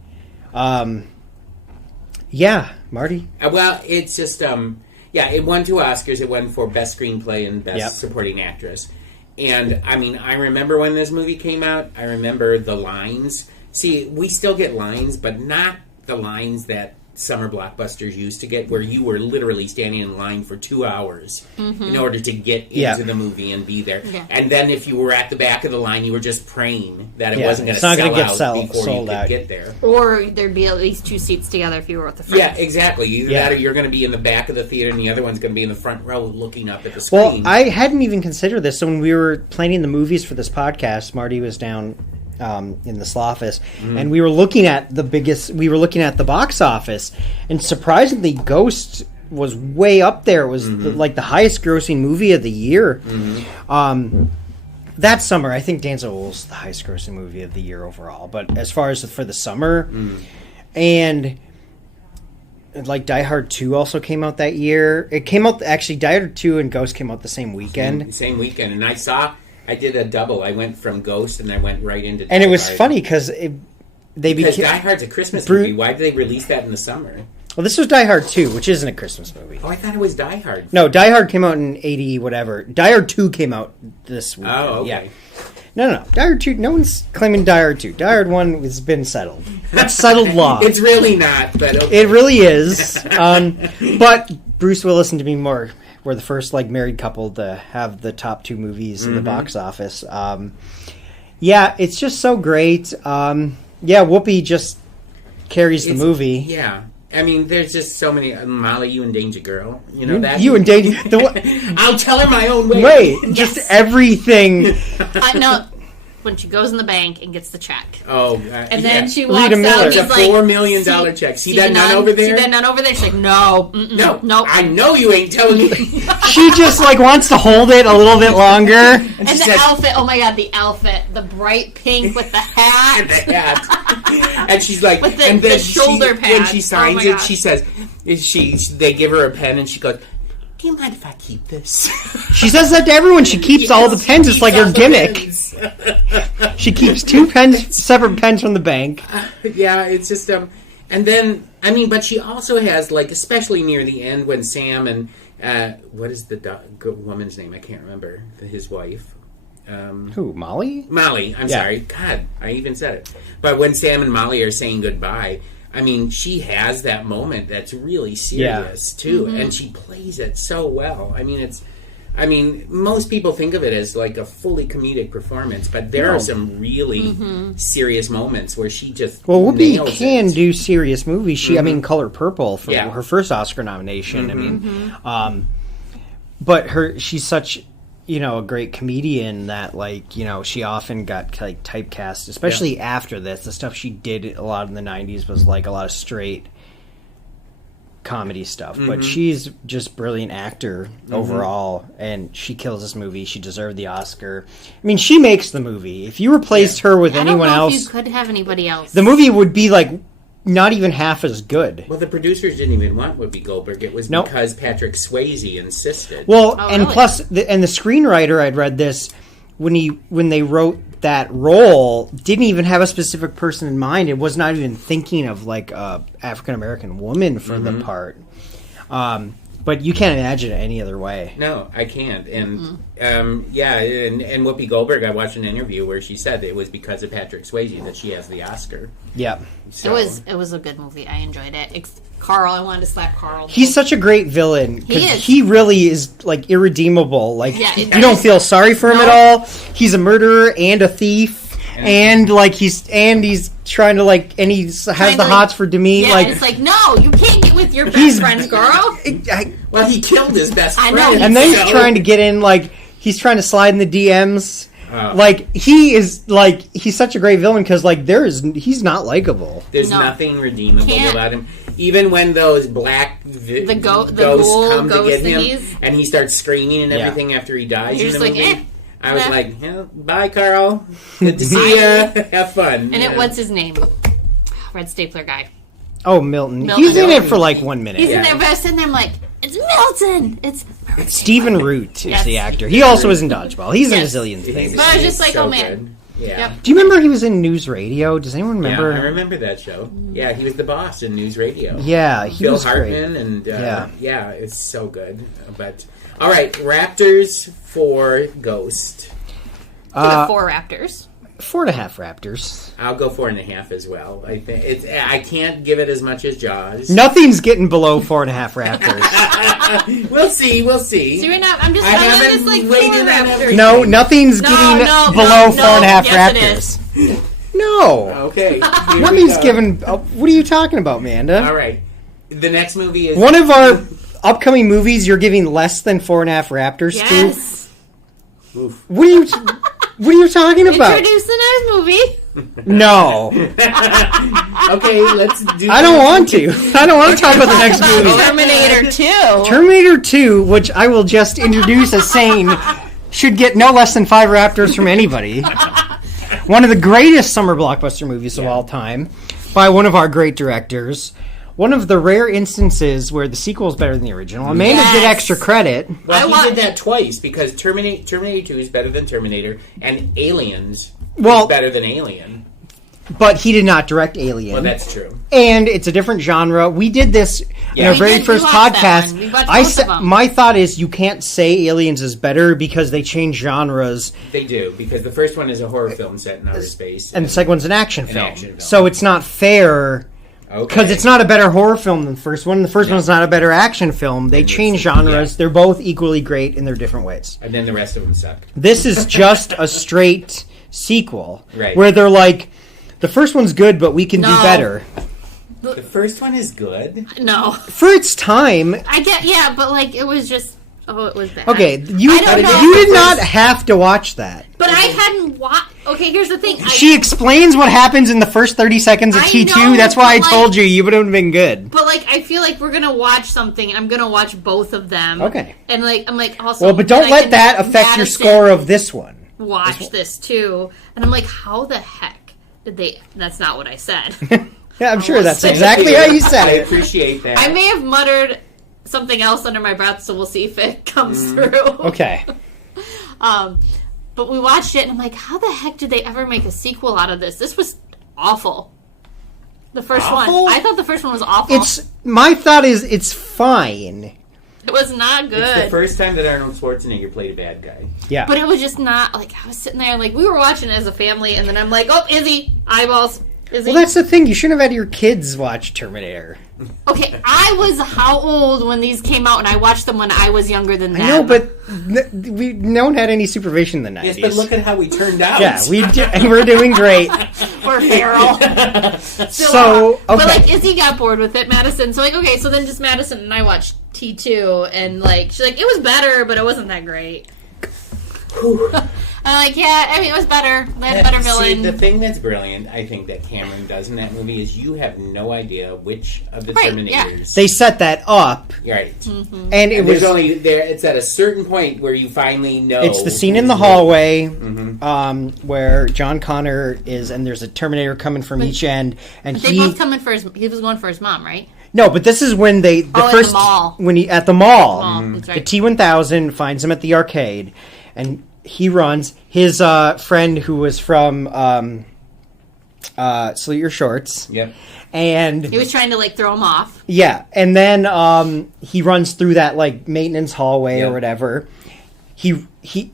Yeah, Marty? Well, it's just... it won 2 Oscars. It won for Best Screenplay and Best Supporting Actress. And, I mean, I remember when this movie came out. I remember the lines. See, we still get lines, but not the lines that summer blockbusters used to get, where you were literally standing in line for 2 hours in order to get into the movie and be there. Yeah. And then if you were at the back of the line, you were just praying that it wasn't going to sell out before you could get there. Or there'd be at least 2 seats together if you were with the front. Yeah, exactly. Either that or you're going to be in the back of the theater and the other one's going to be in the front row looking up at the screen. Well, I hadn't even considered this. So when we were planning the movies for this podcast, Marty was down in the office, and we were looking at the box office, and surprisingly, Ghost was way up there. It was the highest grossing movie of the year. That summer, I think Denzel was the highest grossing movie of the year overall. But as far as for the summer, and like Die Hard 2 also came out that year. It came out actually. Die Hard 2 and Ghost came out the same weekend. Same weekend, and I did a double. I went from Ghost and I went right into Die Hard. And it was funny because Die Hard's a Christmas movie. Why did they release that in the summer? Well, this was Die Hard 2, which isn't a Christmas movie. Oh, I thought it was Die Hard. No, Die Hard came out in 80 whatever. Die Hard 2 came out this week. Oh, okay. Yeah. No. Die Hard 2, no one's claiming Die Hard 2. Die Hard 1 has been settled. It's settled law. It's really not, but okay. It really is. But Bruce Willis and Demi Moore were the first married couple to have the top 2 movies in the box office. It's just so great. Whoopi just carries the movie. Yeah. I mean, there's just so many. Molly, you in danger, girl. You know that? You in danger. I'll tell her my own way. Wait, just everything. I know. When she goes in the bank and gets the check. Oh, and then she walks out. It's a $4 million check. See that nun over there? See that nun over there? She's like, no. No. I know you ain't telling me. She just wants to hold it a little bit longer. And the outfit. Oh my God, the outfit. The bright pink with the hat. The hat. And she's like, with and then the shoulder pad. When she signs it, she says, they give her a pen and she goes, do you mind if I keep this? She says that to everyone. She keeps all the pens. It's like her gimmick. She keeps 2 pens, separate pens from the bank. It's just and then but she also has especially near the end when Sam and what is the woman's name? I can't remember. His wife. Who? Molly? Molly. I'm sorry. God, I even said it. But when Sam and Molly are saying goodbye. I mean, she has that moment that's really serious, too. Mm-hmm. And she plays it so well. I mean, most people think of it as a fully comedic performance, but there are some really serious moments where she just Whoopi can do serious movies. She, Color Purple for her first Oscar nomination. But she's such... a great comedian that she often got typecast, especially after this. The stuff she did a lot in the 90s was a lot of straight comedy stuff, but she's just brilliant actor overall, and she kills this movie. She deserved the Oscar. I mean, she makes the movie. If you replaced her with anyone else, if you could have anybody else, the movie would be not even half as good. Well, the producers didn't even want Whoopi Goldberg. It was because Patrick Swayze insisted. Well, and really? Plus, the screenwriter, I'd read this, when they wrote that role didn't even have a specific person in mind. It was not even thinking of like a African American woman for the part. But you can't imagine it any other way. No, I can't. And and Whoopi Goldberg, I watched an interview where she said that it was because of Patrick Swayze that she has the Oscar. Yeah. So, It was a good movie. I enjoyed it. Carl, I wanted to slap Carl. He's such a great villain because He is. he really is like irredeemable. Like you Yeah. don't feel sorry for him at all. He's a murderer and a thief. And like he's trying to like, and he has the hots for Demi. Yeah, like it's like, no, you can't get with your best friends, girl. well, he killed his best I friend. know. And then he's trying to get in, like he's trying to slide in the DMs. Oh. Like he's such a great villain because like he's not likable. There's No. nothing redeemable Can't. about him. Even when those black the ghosts ghoul come to ghost get him, thingies. and he starts screaming and Yeah. everything after he dies You're in the just like, movie. I was nah. like, yeah, bye, Carl. Good to see ya. Have fun. And what's his name? Red Stapler guy. Oh, Milton. Milton. He's in it for like 1 minute. He's in there, but I was sitting there, I'm like, it's Milton. It's Stephen Root is Yes. the actor. He also is in Dodgeball. He's Yes. in a zillion things. But I was just like, so oh, man. good. Yeah. Yep. Do you remember he was in News Radio? Does anyone remember? Yeah, I remember that show. Yeah, he was the boss in News Radio. Yeah, he Phil was Hartman, great. and Yeah. it's so good. But all right, Raptors for Ghost. For the 4 Raptors. 4.5 Raptors. I'll go 4.5 as well. I think I can't give it as much as Jaws. Nothing's getting below 4.5 Raptors. We'll see. See, right now, I'm just I telling you, haven't it's like 4 waited on Raptors. everything. No, nothing's getting below 4.5 yes, Raptors. it is. No. Okay. here we Nothing's go. given. What are you talking about, Manda? All right. The next movie is One of our upcoming movies you're giving less than 4.5 Raptors Yes. Oof. to? What are you talking about? Introduce the next movie. No. Okay, let's do. I don't want to. I don't want to talk about the next movie. Terminator 2. Terminator 2, which I will just introduce as saying should get no less than 5 Raptors from anybody. One of the greatest summer blockbuster movies of all time by one of our great directors. One of the rare instances where the sequel is better than the original. Amanda did Yes. extra credit. Well, he I did that twice because Terminator 2 is better than Terminator, and Aliens Well- is better than Alien. But he did not direct Alien. Well, that's true. And it's a different genre. We did this in our We very did. first We watched that podcast. one. We watched I both of said them. my thought is you can't say Aliens is better because they change genres, They do because the first one is a horror film set in outer space, and the second one's an action film. action film. So it's not fair because it's not a better horror film than the first one. The first one's not a better action film. They change genres. yeah. They're both equally great in their different ways. and then the rest of them suck. This is just a straight sequel, Right. where they're like, the first one's good, but we can do No. better. The first one is good. No. For its time, I get, yeah, but like, it was just, it was bad. okay, you I don't know. you did not have to watch that. But I hadn't watched. Okay, here's the thing. She explains what happens in the first 30 seconds of I T2. know, That's why I but, told you would have been good. But like, I feel like we're gonna watch something, and I'm gonna watch both of them. Okay. And like, I'm like, also. Well, but don't I let can that affect your Madison score of this one. Watch this too, and I'm like, how the heck did they? That's not what I said. Yeah, I'm sure that's say- exactly how you I said it. appreciate that. I may have muttered something else under my breath, so we'll see if it comes through. Okay. But we watched it, and I'm like, how the heck did they ever make a sequel out of this? This was awful. The first Awful? one. I thought the first one was awful. My thought is it's fine. It was not good. It's the first time that Arnold Schwarzenegger played a bad guy. Yeah. But it was just not, like, I was sitting there, like, we were watching it as a family, and then I'm like, oh, Izzy, eyeballs. Izzy. Well, that's the thing. You shouldn't have had your kids watch Terminator. Okay, I was how old when these came out, and I watched them when I was younger than them. I know, but no one had any supervision in the 90s. Yes, but look at how we turned out. Yeah, and we're doing great. Or feral. So, okay. But, like, Izzy got bored with it, Madison. So, like, okay, so then just Madison and I watched T2, and, like, she's like, it was better, but it wasn't that great. I'm like, yeah, I mean, it was better. They had a better See, villain. the thing that's brilliant, I think, that Cameron does in that movie is you have no idea which of the Right, Terminators. yeah. They set that up, Right. Mm-hmm. and it There's was... only there. It's at a certain point where you finally know. It's the scene in the hallway where John Connor is, and there's a Terminator coming from each end, and They both coming for he was going for his mom, right? No, but this is when at the mall. when he at the mall, That's the right. T1000 finds him at the arcade, and he runs. His friend who was from Salute Your Shorts. Yep. And he was trying to like throw him off. Yeah, and then he runs through that like maintenance hallway or whatever. He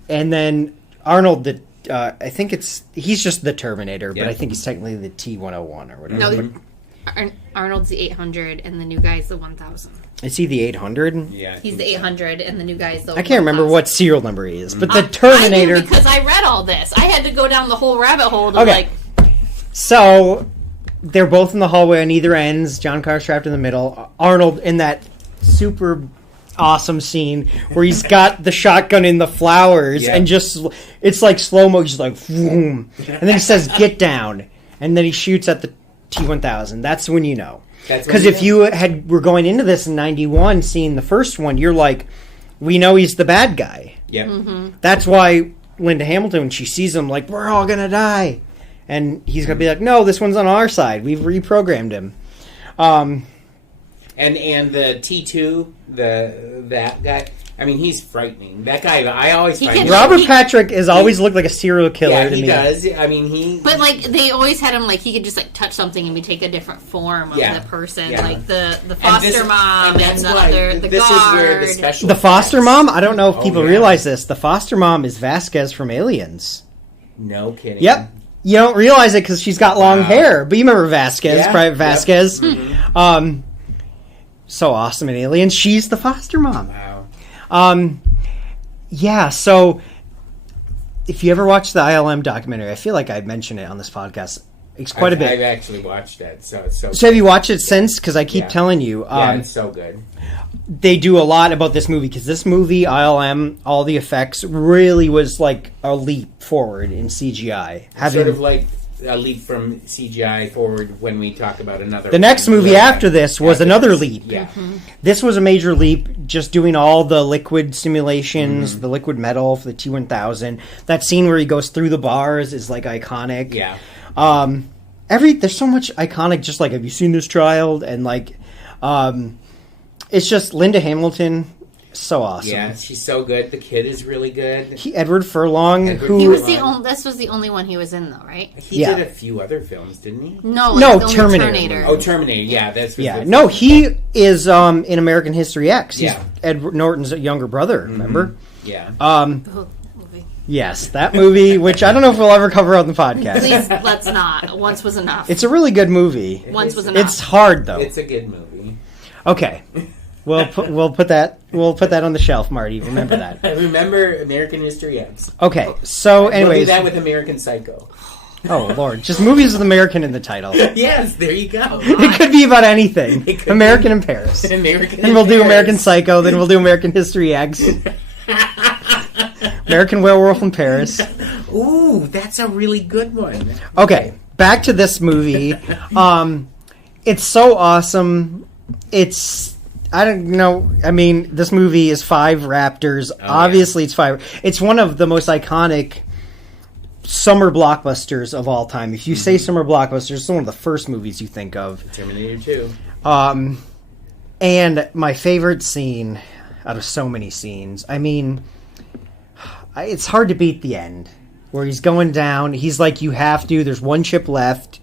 and then Arnold, I think he's just the Terminator, but I think he's technically the T-101 or whatever. No, Arnold's the 800, and the new guy's the 1000. Is he the 800? Yeah, he's the 800, and the new guy's the. I can't remember what serial number he is, but the Terminator. I knew because I read all this. I had to go down the whole rabbit hole to like. So they're both in the hallway on either ends. John Connor's trapped in the middle. Arnold in that super awesome scene where he's got the shotgun in the flowers and just it's like slow mo. He's like, boom, and then he says, "Get down," and then he shoots at the T-1000. That's when you know. Because if you were going into this in '91, seeing the first one, you're like, we know he's the bad guy. Yeah. Mm-hmm. That's why Linda Hamilton, when she sees him, like, we're all gonna die. And he's going to be like, no, this one's on our side. We've reprogrammed him. And the T2, that guy, I mean, he's frightening. That guy, I always find him. Robert Patrick has always looked like a serial killer to me. Yeah, he does. I mean, But, like, they always had him, like, he could just, like, touch something and we take a different form of the person. Yeah. Like, the foster mom and the other, the this guard. is where the special The foster mom? I don't know if people realize this. The foster mom is Vasquez from Aliens. No kidding. Yep. You don't realize it because she's got long hair, but you remember Vasquez, Private Vasquez. Yep. Mm-hmm. So awesome in Aliens. She's the foster mom. Wow. Yeah, so if you ever watch the ILM documentary, I feel like I mentioned it on this podcast. It's quite a bit. I've actually watched it, so it's so. So have you watched it since? Because I keep telling you. It's so good. They do a lot about this movie because this movie, ILM, all the effects really was like a leap forward in CGI. Sort of like a leap from CGI forward when we talk about another. The next movie after this was another leap. Yeah. Mm-hmm. This was a major leap, just doing all the liquid simulations, the liquid metal for the T-1000. That scene where he goes through the bars is like iconic. Yeah. There's so much iconic, just like, have you seen this child? And like, it's just Linda Hamilton, so awesome. Yeah, she's so good. The kid is really good. Edward Furlong, He was this was the only one he was in, though, right? He did a few other films, didn't he? No, Terminator. Oh, Terminator. Yeah, that's no, he is in American History X. He's Edward Norton's younger brother. Remember? Yeah. Yes, that movie, which I don't know if we'll ever cover on the podcast. Please, let's not. Once was enough. It's a really good movie. Once was enough. It's hard though. It's a good movie. Okay, we'll put that on the shelf, Marty. Remember that. I remember American History X. Okay, so anyways, we'll do that with American Psycho. Oh Lord, just movies with American in the title. Yes, there you go. It could be about anything. American in Paris. American. And we'll do American Psycho. Then we'll do American History X. American Werewolf in Paris. Ooh, that's a really good one. Okay, back to this movie. It's so awesome. I don't know. I mean, this movie is 5 raptors. Obviously, it's 5. It's one of the most iconic summer blockbusters of all time. If you say summer blockbusters, it's one of the first movies you think of. Terminator 2. And my favorite scene out of so many scenes, I mean, it's hard to beat the end where he's going down. He's like, you have to. There's one chip left.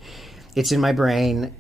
It's in my brain.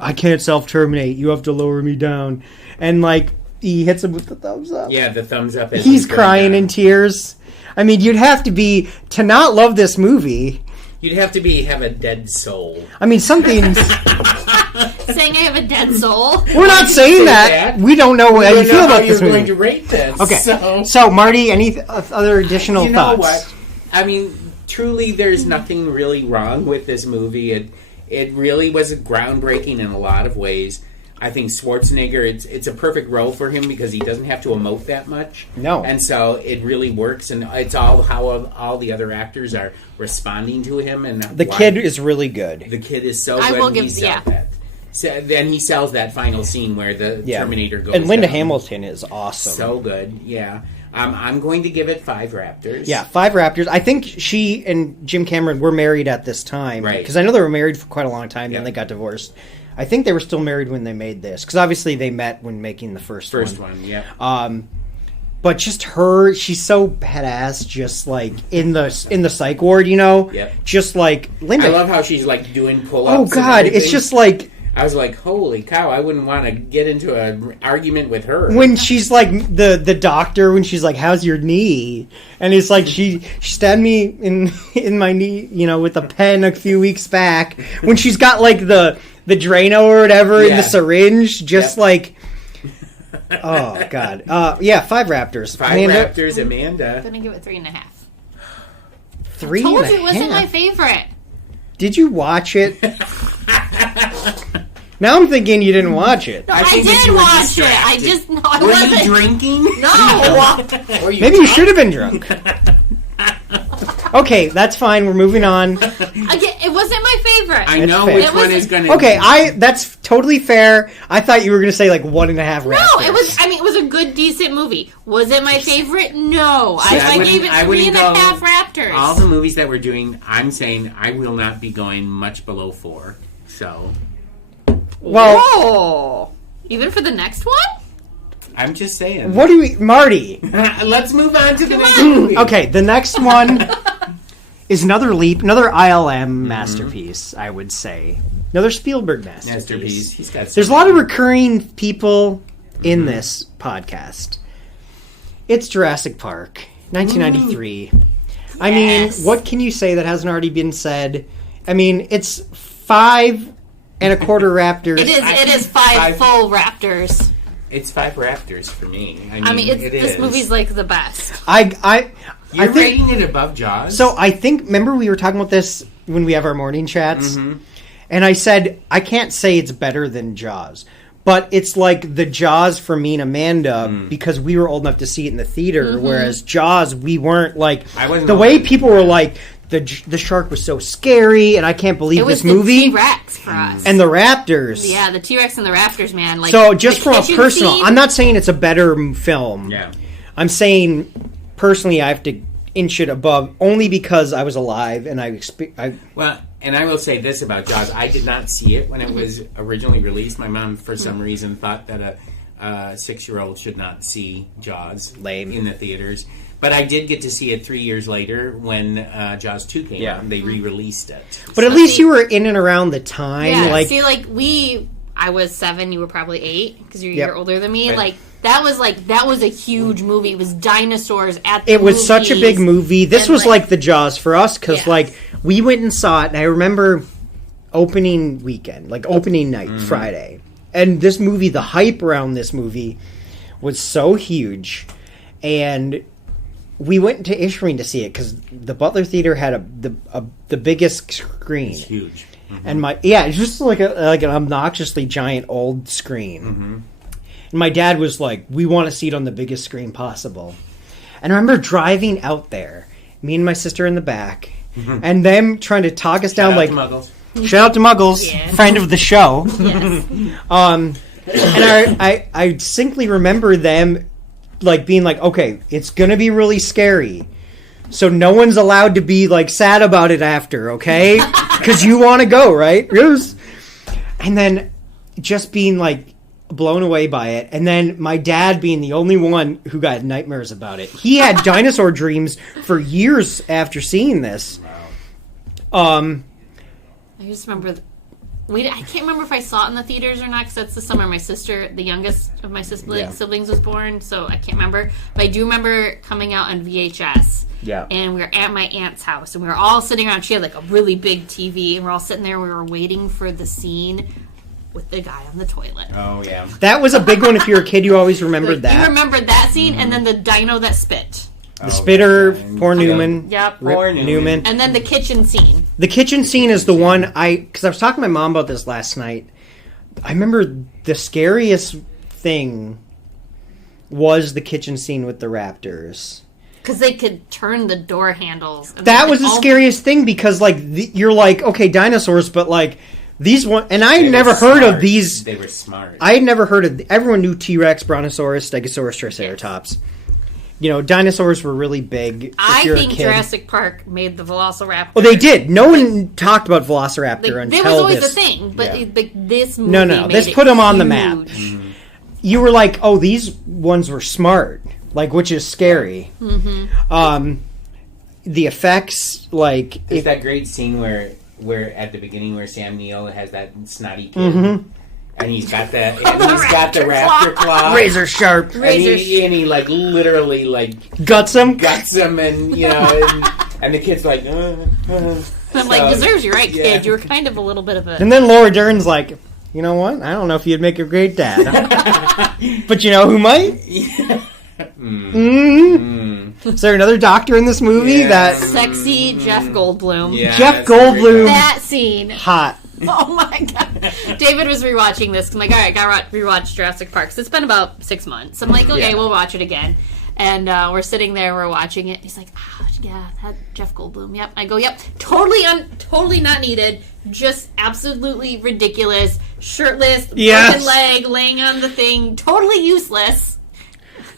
I can't self-terminate. You have to lower me down. And, like, he hits him with the thumbs up. Yeah, the thumbs up. He's crying in tears. I mean, you'd have to not love this movie. You'd have to have a dead soul. I mean, something... Saying I have a dead soul? We're not saying that. We don't know how you feel about this movie. You're going to rate this. Okay. So, Marty, any other additional thoughts? You know what? I mean, truly, there's nothing really wrong with this movie. It really was groundbreaking in a lot of ways. I think Schwarzenegger, it's a perfect role for him because he doesn't have to emote that much. No. And so it really works, and it's all how all the other actors are responding to him. And the kid is really good. The kid is so good. I will give, that. So then he sells that final scene where the Terminator goes and Linda down. Hamilton is awesome. So good, yeah. I'm going to give it 5 raptors. Yeah, 5 raptors. I think she and Jim Cameron were married at this time. Right. Because I know they were married for quite a long time, then they got divorced. I think they were still married when they made this. Because obviously they met when making the first one. First one, yeah. But just her, she's so badass. Just like in the psych ward, you know. Yep. Just like Linda. I love how she's like doing pull-ups. Oh God, it's just like. I was like, holy cow! I wouldn't want to get into an argument with her. When she's like the doctor, when she's like, "How's your knee?" and it's like she stabbed me in my knee, you know, with a pen a few weeks back. When she's got like the Drano or whatever in the syringe, just like. Oh God! 5 Raptors. 5 Amanda? Raptors, Amanda. I'm gonna give it 3.5. 3.5. Told you it wasn't my favorite. Did you watch it? Now I'm thinking you didn't watch it. No, I think that did you were watch distracted. it. I just no, I Were wasn't. you drinking? No. Or you Maybe you should have been drunk. Okay, that's fine. We're moving on. Again, it wasn't my favorite. I know fair. which It one was- is going to. Okay, that's totally fair. I thought you were going to say like 1.5 Raptors. No, it was. I mean, it was a good, decent movie. Was it my favorite? No. I gave it 3.5 Raptors. All the movies that we're doing, I'm saying I will not be going much below 4. So Well, Whoa. Even for the next one? I'm just saying. what do we, Marty? Let's move on to the next movie. Okay, the next one is another ILM masterpiece. I would say another Spielberg masterpiece. He's got. There's a lot of recurring people in this podcast. It's Jurassic Park, 1993. I mean, Yes. what can you say that hasn't already been said? I mean, it's 5.25 Raptors. It is five full Raptors. It's 5 Raptors for me. I mean, this movie's like the best. You're think- rating it above Jaws. So I think, remember we were talking about this when we have our morning chats? Mm-hmm. And I said, I can't say it's better than Jaws. But it's like the Jaws for me and Amanda because we were old enough to see it in the theater, whereas Jaws, we weren't like... I wasn't the old way enough. people were like, the shark was so scary, and I can't believe It was this movie. the T-Rex for us. And the Raptors. Yeah, the T-Rex and the Raptors, man. Like, So just the from a kitchen personal... scene- I'm not saying it's a better film. Yeah. I'm saying, personally, I have to inch it above, only because I was alive, and I Well, and I will say this about Jaws. I did not see it when it was originally released. My mom, for some reason, thought that a 6-year-old should not see Jaws Lame. in the theaters. But I did get to see it 3 years later when Jaws 2 came out. They re-released it. But at least you were in and around the time. Yeah, like, see, I was 7, you were probably 8, because you're a Yep. year older than me. Right. That was a huge movie. It was dinosaurs at the it was such a big movies. movie. This And, was like the Jaws for us because, Yes. like, we went and saw it, and I remember opening weekend, like opening night, Friday. And this movie, the hype around this movie was so huge. And we went to Ishmael to see it because the Butler Theater had the biggest screen. It's huge. And it's just like an obnoxiously giant old screen. And my dad was like, "We want to see it on the biggest screen possible." And I remember driving out there, me and my sister in the back, and them trying to talk us down, like, Muggles. "Shout out to Muggles, Yeah. friend of the show." Yes. And I distinctly remember them like being like, "Okay, it's gonna be really scary, so no one's allowed to be like sad about it after, okay? Because you want to go, right?" Yes. And then just being like blown away by it, and then my dad being the only one who got nightmares about it. He had dinosaur dreams for years after seeing this. I just remember... I can't remember if I saw it in the theaters or not, because that's the summer my sister, the youngest of my siblings, was born, so I can't remember. But I do remember coming out on VHS. Yeah. And we were at my aunt's house, and we were all sitting around. She had like a really big TV, and we're all sitting there. We were waiting for the scene with the guy on the toilet. Oh, yeah. That was a big one. If you're a kid, you always remembered that. You remembered that scene, and then the dino that spit. The spitter, poor Okay. Newman. Yep. Rip Poor Newman. Newman. And then the kitchen scene. The kitchen scene is the one because I was talking to my mom about this last night. I remember the scariest thing was the kitchen scene with the raptors. Because they could turn the door handles. And That they was could the all- scariest thing because like you're like, okay, dinosaurs, but like these one, and I had They never were heard smart. of these. They were smart. I had never heard of. Everyone knew T-Rex, Brontosaurus, Stegosaurus, Triceratops. You know, dinosaurs were really big. If I you're a think kid. Jurassic Park made the Velociraptor. Oh, they did. No one talked about Velociraptor Like, until there was always this. a thing, but Yeah. this movie No. made This it put them on the map. huge. You were like, oh, these ones were smart. like, which is scary. Mm-hmm. The effects, like... There's that great scene where at the beginning where Sam Neill has that snotty kid. And he's got the raptor claw. Razor sharp. And he like literally like guts him, and you know, and the kid's like, I'm like, deserves you, right, kid? You were kind of a little bit of a. And then Laura Dern's like, you know what? I don't know if you'd make a great dad, but you know who might? Is there another doctor in this movie that sexy Jeff Goldblum? Yeah, Jeff Goldblum. That scene. Hot. Oh my god. David was rewatching this. I'm like, all right, gotta rewatch Jurassic Park. So it's been about 6 months. I'm like, okay, we'll watch it again. And we're sitting there, we're watching it. He's like, yeah, that Jeff Goldblum. Yep. I go, yep. Totally not needed. Just absolutely ridiculous. Shirtless, broken leg, laying on the thing. Totally useless.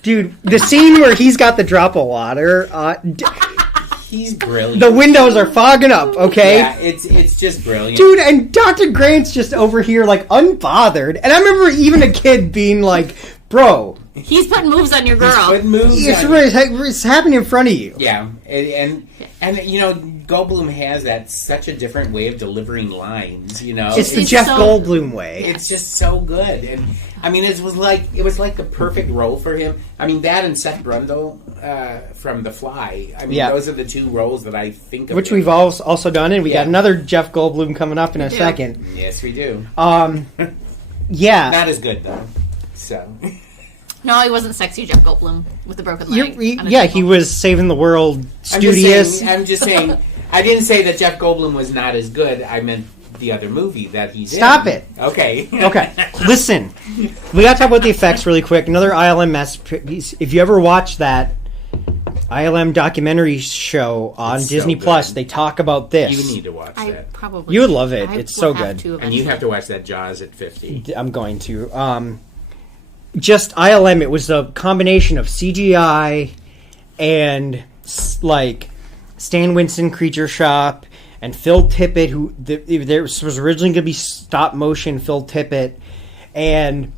Dude, the scene where he's got the drop of water, he's brilliant. The windows are fogging up, okay? Yeah, it's just brilliant. Dude, and Dr. Grant's just over here, like, unbothered. And I remember even a kid being like, bro... He's putting moves on your girl. It's happening in front of you. Yeah, and you know, Goldblum has such a different way of delivering lines. You know, it's the Jeff Goldblum way. It's just so good, and I mean, it was like the perfect role for him. I mean, that and Seth Brundle from The Fly. I mean, those are the two roles that I think of. Which we've also done, and we got another Jeff Goldblum coming up in a second. Yes, we do. Yeah, not as good though. So. No, he wasn't sexy Jeff Goldblum with the broken leg. He was saving the world, studious. I'm just saying, I didn't say that Jeff Goldblum was not as good. I meant the other movie that he did. Stop it. Okay. Okay. Listen, we got to talk about the effects really quick. Another ILM masterpiece. If you ever watch that ILM documentary show on Disney Plus, they talk about this. You need to watch that. Probably. You would love it. It's so good. And you have to watch that Jaws at 50. I'm going to. Just ILM, it was a combination of CGI and like Stan Winston Creature Shop and Phil Tippett, who there was originally going to be stop motion Phil Tippett, and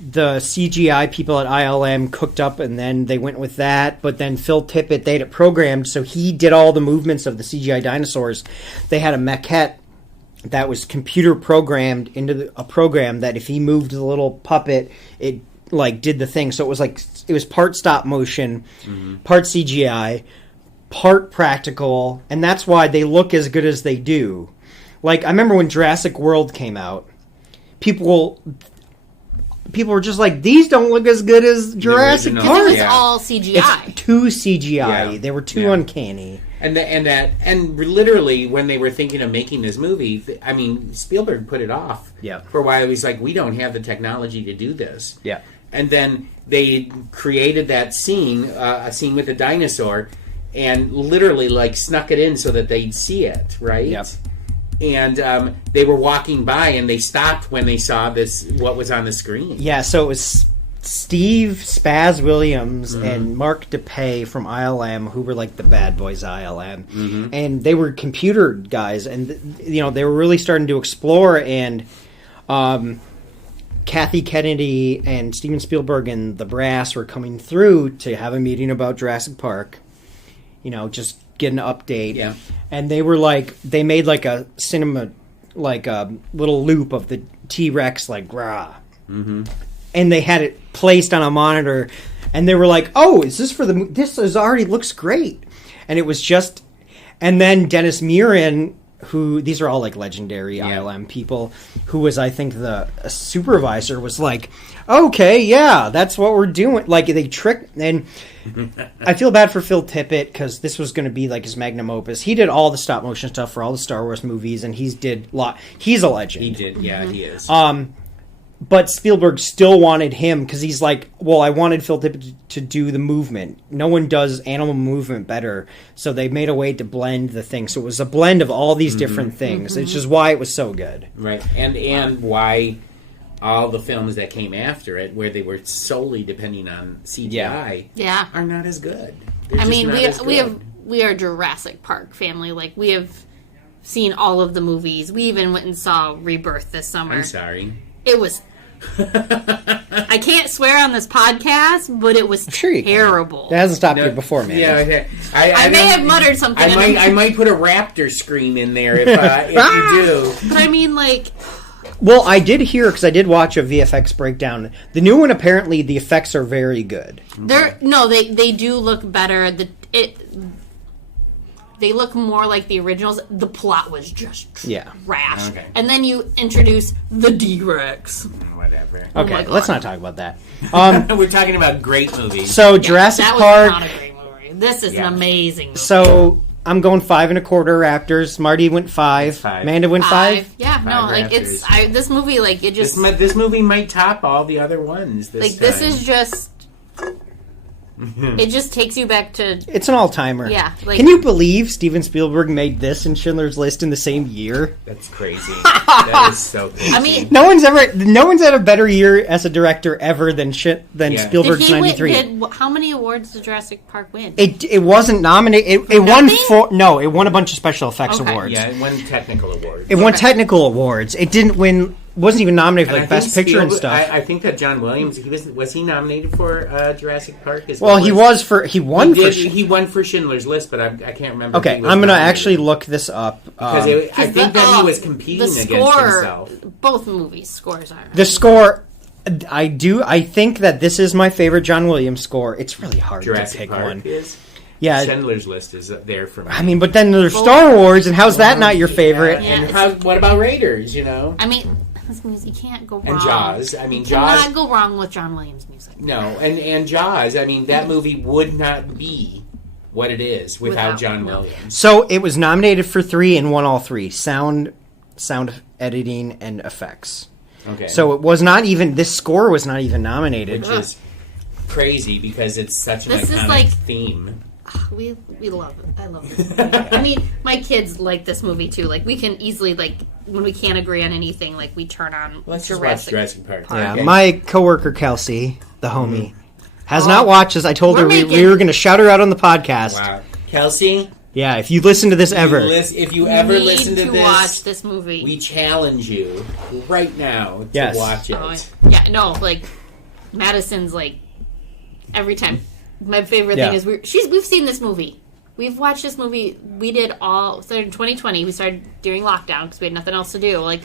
the CGI people at ILM cooked up, and then they went with that. But then Phil Tippett, they had it programmed, so he did all the movements of the CGI dinosaurs. They had a maquette that was computer programmed into a program that if he moved the little puppet, it like did the thing. So it was part stop motion, part CGI, part practical, and that's why they look as good as they do. Like, I remember when Jurassic World came out, people were just like, these don't look as good as Jurassic Park. Because it was all CGI. It's too CGI. Yeah. They were too uncanny. And literally, when they were thinking of making this movie, I mean, Spielberg put it off for a while. He's like, we don't have the technology to do this. Yeah. And then they created that scene, a scene with the dinosaur, and literally like snuck it in so that they'd see it, right? Yep. And they were walking by, and they stopped when they saw what was on the screen. Yeah, so it was Steve Spaz Williams and Mark DePay from ILM, who were like the bad boys of ILM, and they were computer guys, and they were really starting to explore. And Kathy Kennedy and Steven Spielberg and the brass were coming through to have a meeting about Jurassic Park. Just get an update. Yeah. And they were like, they made like a cinema, like a little loop of the T-Rex, like, rah. Mm-hmm. And they had it placed on a monitor, and they were like, oh, is this for the movie? This already looks great. And it was just, and then Dennis Muren, who, these are all like legendary ILM people, who was, I think, the supervisor, was like, okay, yeah, that's what we're doing. Like, they tricked, and I feel bad for Phil Tippett, because this was going to be like his magnum opus. He did all the stop motion stuff for all the Star Wars movies, and he's a legend. He did, yeah, he is. But Spielberg still wanted him, because he's like, well, I wanted Phil Tippett to do the movement. No one does animal movement better, so they made a way to blend the thing. So it was a blend of all these different things. It's just why it was so good. Right, and why all the films that came after it, where they were solely depending on CGI, are not as good. I mean, we are a Jurassic Park family. Like, we have seen all of the movies. We even went and saw Rebirth this summer. I'm sorry. It was I can't swear on this podcast, but it was terrible. It hasn't stopped you before, man. Yeah, I may have muttered something. I might put a raptor scream in there if you do. But I mean, like... Well, I did hear, because I did watch a VFX breakdown. The new one, apparently, the effects are very good. They do look better. They look more like the originals. The plot was just trash. Okay. And then you introduce the D-Rex. Whatever. Okay, let's not talk about that. We're talking about great movies. So, Jurassic Park... That was not a great movie. This is an amazing movie. So... I'm going 5 1/4 Raptors. Marty went 5. Amanda went 5. Yeah, no, like Raptors. This movie, like it just this movie might top all the other ones. This is just. It just takes you back to... It's an all-timer. Yeah. Like, can you believe Steven Spielberg made this and Schindler's List in the same year? That's crazy. That is so crazy. I mean... No one's had a better year as a director ever than Spielberg's 93. How many awards did Jurassic Park win? It wasn't nominated. It won 4... No, it won a bunch of special effects awards. Yeah, it won technical awards. It won technical awards. It didn't win... Wasn't even nominated for like Best Picture and stuff. I think that John Williams was he nominated for Jurassic Park? Well, he won for Schindler's List, but I can't remember. Okay, I'm gonna actually look this up because I think that he was competing against himself. Both movies scores are the score. I think that this is my favorite John Williams score. It's really hard Jurassic to pick Park one. Is? Yeah, Schindler's List is there for me. I mean, but then there's Star Wars, and how's that not your favorite? Yeah, and what about Raiders? You know, I mean. You can't go wrong. And Jaws. I mean, you Jaws. cannot go wrong with John Williams music. No, and Jaws. I mean, that movie would not be what it is without John Williams. So it was nominated for 3 and won all 3: sound editing, and effects. Okay. So it was not even. This score was not even nominated, which is crazy because it's such an iconic theme. We love it. I love this movie. I mean, my kids like this movie too. Like, we can easily, like, when we can't agree on anything, like, we turn on Jurassic Park. Yeah, okay. My coworker Kelsey, the homie, has not watched this. I told her we were going to shout her out on the podcast. Wow, Kelsey. Yeah, if you listen to this ever, if you ever listen to this, watch this movie. We challenge you right now to watch it. Like Madison's like every time. My favorite thing is we've seen this movie. We've watched this movie. We started in 2020. We started during lockdown because we had nothing else to do. Like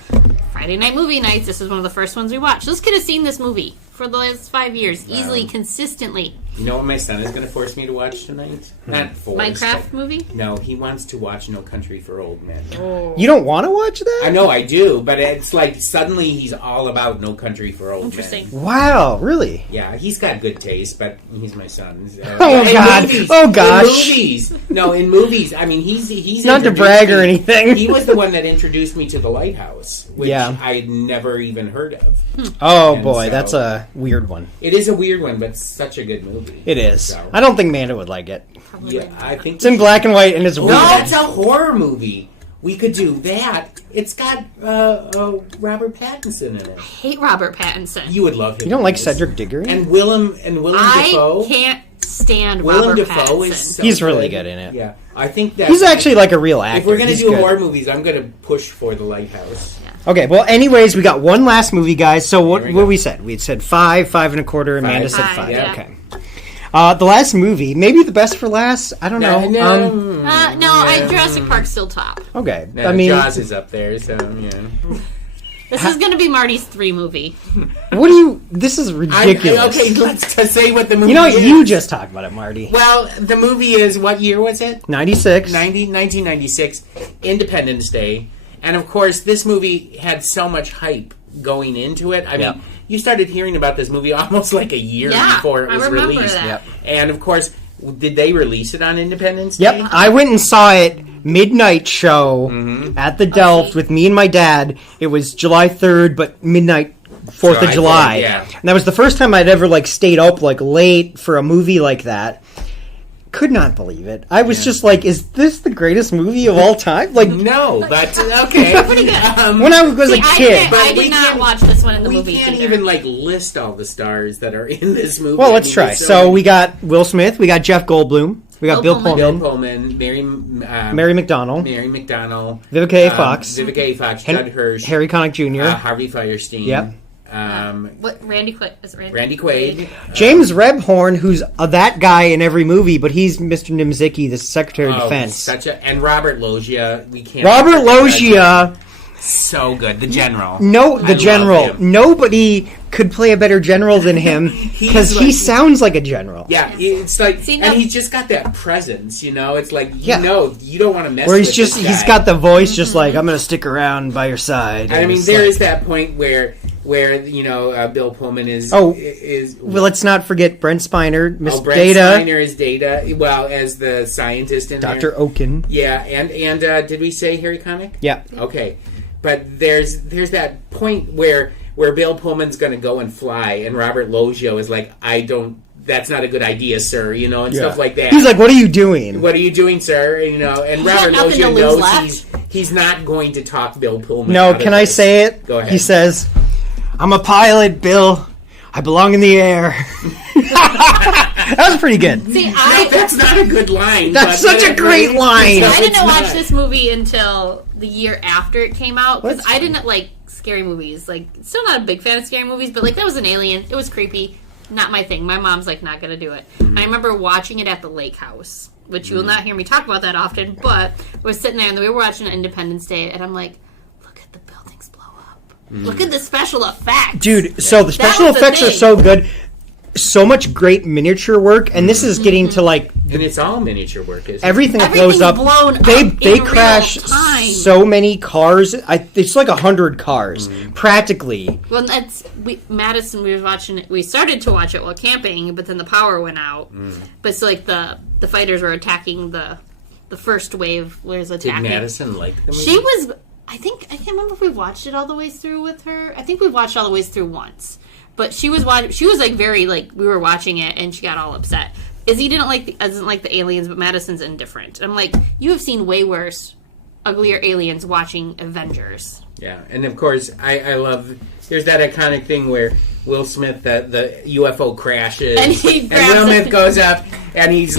Friday night movie nights. This is one of the first ones we watched. This kid has seen this movie for the last 5 years, easily, consistently. You know what my son is going to force me to watch tonight? Not force. Minecraft movie? No, he wants to watch No Country for Old Men. Oh. You don't want to watch that? I know I do, but it's like suddenly he's all about No Country for Old Men. Interesting. Wow, really? Yeah, he's got good taste, but he's my son. God! Oh gosh! In movies, no, in movies. I mean, he's not to brag or anything. He was the one that introduced me to The Lighthouse, which I'd never even heard of. Oh boy, that's a weird one. It is a weird one, but such a good movie. It is. So. I don't think Manda would like it. Yeah, I think it's in black and white and it's weird. No, it's a horror movie. We could do that. It's got Robert Pattinson in it. I hate Robert Pattinson. You would love him. You don't like Cedric Diggory? And Willem Dafoe. I can't stand Willem Robert Dafoe Pattinson. is so he's really good in it. Yeah, I think that he's actually like a real actor. If we're gonna do horror movies, I'm gonna push for The Lighthouse. Yeah. Okay, well, anyways, we got one last movie, guys. So what we said? We said 5, 5 1/4. Amanda said 5. Yeah. Okay. The last movie, maybe the best for last. I don't know. No, Jurassic Park's still top. Okay, no, I mean, Jaws is up there, so yeah. This is going to be Marty's 3 movie. What do you... This is ridiculous. Okay, let's say what the movie is. You know what? You just talked about it, Marty. Well, the movie is... What year was it? 96. 1996. Independence Day. And, of course, this movie had so much hype going into it. I mean, you started hearing about this movie almost like a year before it was released. That. And, of course, did they release it on Independence Day? Yep. I went and saw it midnight show at the Delft with me and my dad. It was July 3rd, but midnight 4th of July. And that was the first time I'd ever stayed up late for a movie like that. Could not believe it. I was just like, is this the greatest movie of all time? No, but okay. Pretty good. When I was a kid. I did not watch this one in the movie We can't theater. even list all the stars that are in this movie. Well, let's try. So we got Will Smith, we got Jeff Goldblum, we got Bill Pullman, Mary McDonnell, Vivica A. Fox, Judd Hirsch, Harry Connick Jr., Harvey Fierstein. Yep. What Randy Quaid? Is it Randy Quaid. James Rebhorn, who's that guy in every movie, but he's Mr. Nimzicki, the Secretary of Defense. And Robert Loggia. Robert Loggia. So good. The General. The General. Nobody could play a better general than him because he sounds like a general. Yeah, it's like, and he's just got that presence, It's like, you don't want to mess where with this guy. He's got the voice just like, I'm going to stick around by your side. I mean, there is that point where Bill Pullman is... well, let's not forget Brent Spiner, Miss Brent Data. Spiner is Data, well, as the scientist in Dr. there. Oaken. Yeah, and did we say Harry Connick? Yeah. Okay. But there's that point where Bill Pullman's going to go and fly, and Robert Loggia is like, that's not a good idea, sir, and stuff like that. He's like, what are you doing? What are you doing, sir? And Robert Loggia knows he's not going to talk Bill Pullman. No, can I say it? Go ahead. He says, I'm a pilot, Bill. I belong in the air. That was pretty good. See, that's not a good line. That's such a great line. I didn't watch this movie until the year after it came out because I didn't like scary movies. Like, still not a big fan of scary movies, but like that was an alien. It was creepy. Not my thing. My mom's like not gonna do it. I remember watching it at the lake house, which you will not hear me talk about that often. But I was sitting there and we were watching Independence Day, and I'm like, look at the buildings blow up. Look at the special effects, dude. So the special effects are so good. So much great miniature work, and this is getting to like, and it's all miniature work. Isn't everything that blows up. They crash so many cars. It's like 100 cars practically. Well, Madison. We were watching it. We started to watch it while camping, but then the power went out. But so like the fighters were attacking the first wave was attacking. Did Madison like the movie? She was. I can't remember if we watched it all the way through with her. I think we watched all the way through once. But she was like very like we were watching it and she got all upset. Izzy doesn't like the aliens, but Madison's indifferent. I'm like, you have seen way worse, uglier aliens watching Avengers. Yeah, and of course I love. There's that iconic thing where Will Smith the UFO crashes and Will Smith goes up and he's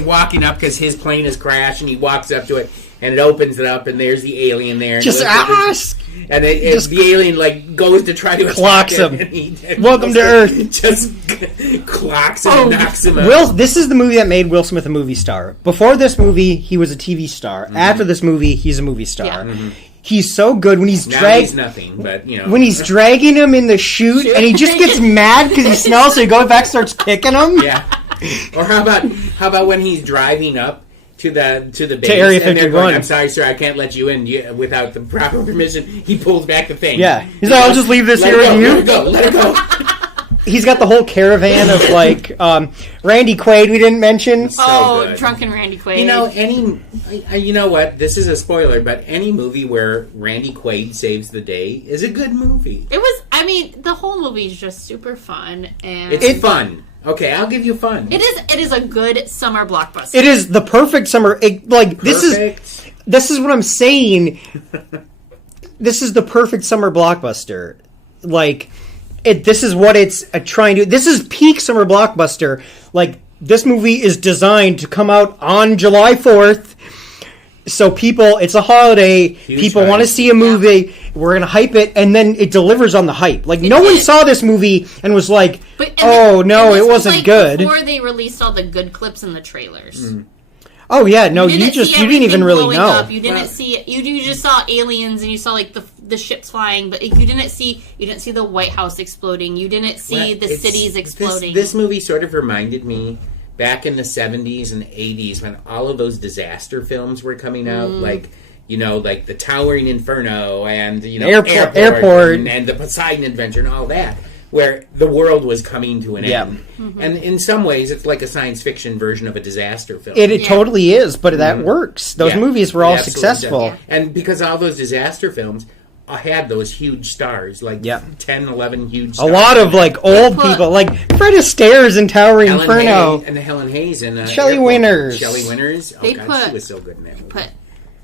walking up because his plane has crashed and he walks up to it. And it opens it up, and there's the alien there. And just ask! And the alien, like, goes to try to clocks him. And Welcome to Earth. Just clocks him and knocks him out. This is the movie that made Will Smith a movie star. Before this movie, he was a TV star. Mm-hmm. After this movie, he's a movie star. Yeah. Mm-hmm. He's so good when he's he's nothing, but, when he's dragging him in the chute, and he just gets mad because he smells, so he goes back and starts kicking him. Yeah. Or how about when he's driving up to the base, Area 51. And they're going, I'm sorry, sir, I can't let you in without the proper permission. He pulls back the thing. Yeah, he's like, I'll just leave this here with you. Let it go. He's got the whole caravan of like Randy Quaid we didn't mention. So drunken Randy Quaid. You know what? This is a spoiler, but any movie where Randy Quaid saves the day is a good movie. It was. I mean, the whole movie is just super fun, and it's fun. Okay, I'll give you fun. It is. It is a good summer blockbuster. It is the perfect summer. This is what I'm saying. This is the perfect summer blockbuster. This is what it's trying to. This is peak summer blockbuster. Like, this movie is designed to come out on July 4th. So it's a holiday. Huge people want to see a movie. Yeah. We're going to hype it, and then it delivers on the hype. Like, no one saw this movie and was like, it wasn't good. Before they released all the good clips in the trailers. Mm. Oh, yeah, no, you didn't even really know. Up. You didn't see you just saw aliens, and you saw, like, the ships flying, but you didn't see the White House exploding. You didn't see the cities exploding. This movie sort of reminded me back in the 70s and 80s when all of those disaster films were coming out, like the Towering Inferno and, Airport. And the Poseidon Adventure and all that, where the world was coming to an end. Mm-hmm. And in some ways, it's like a science fiction version of a disaster film. It totally is, but that works. Those movies were all successful. Yeah. And because all those disaster films had those huge stars, 10, 11 huge stars. A lot of, old people, like Fred Astaire's in Towering Inferno. And Helen Hayes and Shelley Winters. Shelley Winters. Oh, God, she was so good in that movie.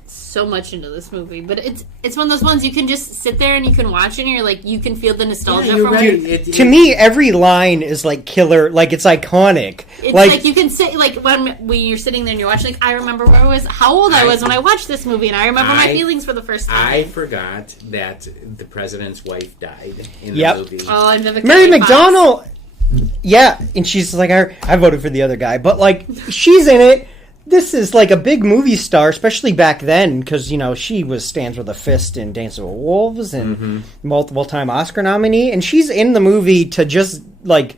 so much into this movie, but it's one of those ones you can just sit there and you can watch it and you're like, you can feel the nostalgia from right. To me, every line is like killer, like it's iconic. It's like you can sit, like when you're sitting there and you're watching, like, I remember how old I was when I watched this movie, and I remember my feelings for the first time. I forgot that the president's wife died in the movie. Oh, and Mary McDonnell. Yeah, and she's like, I voted for the other guy, but like she's in it. This is like a big movie star, especially back then, because, you know, she stands with a fist in Dancing with Wolves and multiple-time Oscar nominee, and she's in the movie to just, like...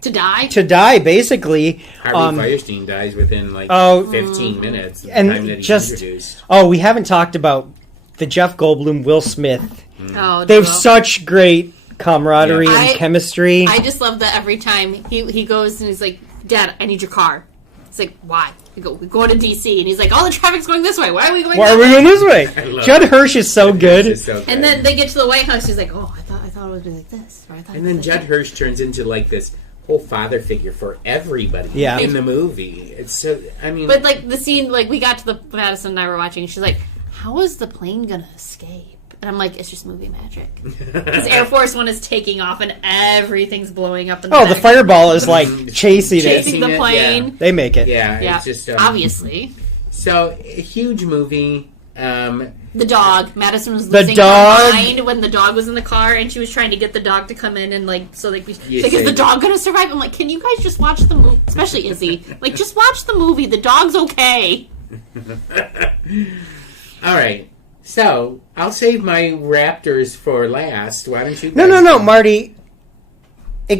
To die? To die, basically. Harvey Fierstein dies within, 15 minutes of the time that he's introduced. Oh, we haven't talked about the Jeff Goldblum, Will Smith. Oh, they have such great camaraderie and chemistry. I just love that every time he goes and he's like, Dad, I need your car. It's like, why? We're going to D.C. And he's like, all the traffic's going this way. Why are we going this way? Judd Hirsch is so good. And then they get to the White House. He's like, oh, I thought it was like this. And then Judd Hirsch turns into, like, this whole father figure for everybody in the movie. It's so, I mean... But, like, the scene, like, we got to the Madison and I were watching. She's like, how is the plane going to escape? And I'm like, it's just movie magic. Because Air Force One is taking off and everything's blowing up in the the fireball is like chasing the plane. Yeah. They make it. Yeah. It's just... obviously. So, a huge movie. The dog. Madison was losing her mind when the dog was in the car and she was trying to get the dog to come in and, like, so is the dog going to survive? I'm like, can you guys just watch the movie? Especially Izzy. Like, just watch the movie. The dog's okay. All right. So, I'll save my raptors for last. Why don't you... No, Marty. My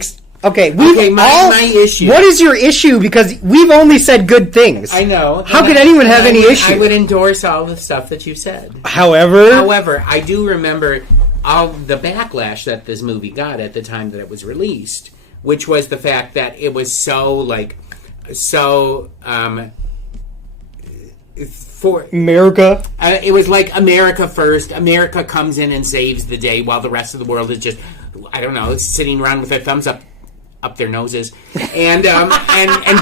issue. What is your issue? Because we've only said good things. I know. How could anyone have any issue? I would endorse all the stuff that you said. However, I do remember all the backlash that this movie got at the time that it was released, which was the fact that it was for America. It was like America first. America comes in and saves the day while the rest of the world is just, I don't know, sitting around with their thumbs up their noses and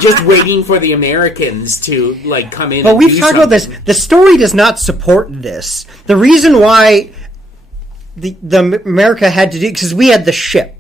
just waiting for the Americans to, like, come in. But we've talked about this. The story does not support this. The reason why the America had to do, because we had the ship.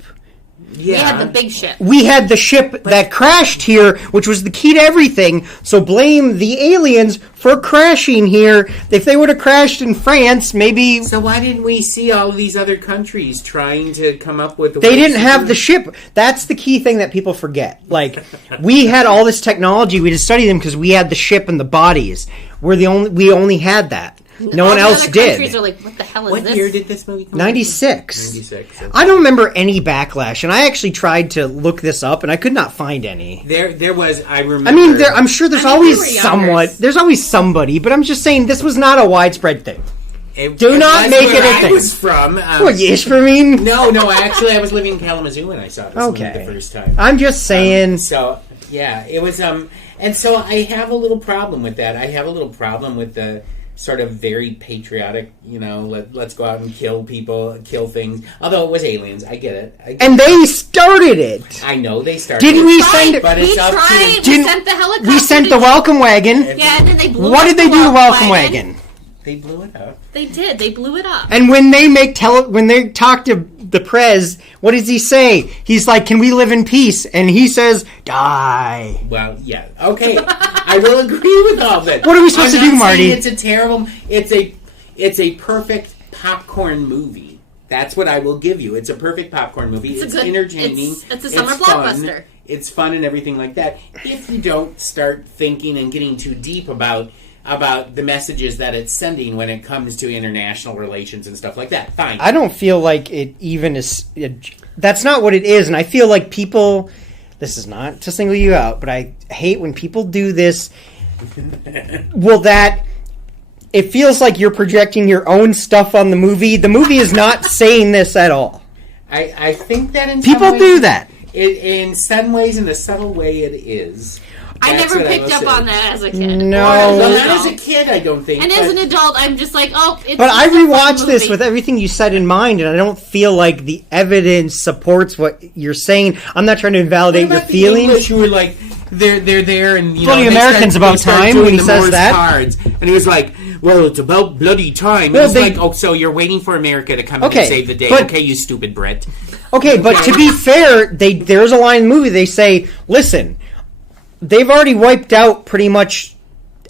Yeah. We had the big ship. We had the ship that crashed here, which was the key to everything. So blame the aliens for crashing here. If they would have crashed in France, maybe... So why didn't we see all of these other countries trying to come up with... They didn't have the ship. That's the key thing that people forget. Like, we had all this technology. We just studied them because we had the ship and the bodies. We only had that. No one else did. Countries are like, what the hell is this? What year did this movie come out? 96. I don't remember any backlash, and I actually tried to look this up, and I could not find any. There was, I remember... I mean, I'm sure there's always there's always somebody, but I'm just saying this was not a widespread thing. Do not make it a thing. I was from... what, Ishpeming? No, actually, I was living in Kalamazoo when I saw this movie the first time. I'm just saying... Yeah, it was... And so I have a little problem with that. I have a little problem with the... sort of very patriotic, let's go out and kill people, kill things. Although it was aliens, I get it. And they started it. I know they started Didn't it. we send it? But we tried. We sent the helicopter. We sent the welcome wagon. Yeah, and then they blew What did they do to the welcome wagon? They blew it up. They did. They blew it up. And when they when they talk to the Prez, what does he say? He's like, "Can we live in peace?" And he says, "Die." Well, yeah, okay, I will agree with all that. What are we supposed to do, Marty? It's a terrible. It's a perfect popcorn movie. That's what I will give you. It's a perfect popcorn movie. It's entertaining. It's a summer blockbuster. It's fun and everything like that. If you don't start thinking and getting too deep about the messages that it's sending when it comes to international relations and stuff like that. Fine. I don't feel like it even is... that's not what it is, and I feel like people... This is not to single you out, but I hate when people do this. It feels like you're projecting your own stuff on the movie. The movie is not saying this at all. I think that in people some ways, do that. In some ways, in the subtle way it is. I never picked up on that as a kid. No. Well, not as a kid, I don't think. And as an adult, I'm just like, it's But I rewatched this with everything you said in mind, and I don't feel like the evidence supports what you're saying. I'm not trying to invalidate your feelings. English who were like, they're there, and you bloody know, Americans about time when he says that. Cards. And he was like, "Well, it's about bloody time." Well, It's like, "Oh, so you're waiting for America to come in and save the day?" Okay, you stupid Brit. Okay, but to be fair, there's a line in the movie. They say, "Listen, they've already wiped out pretty much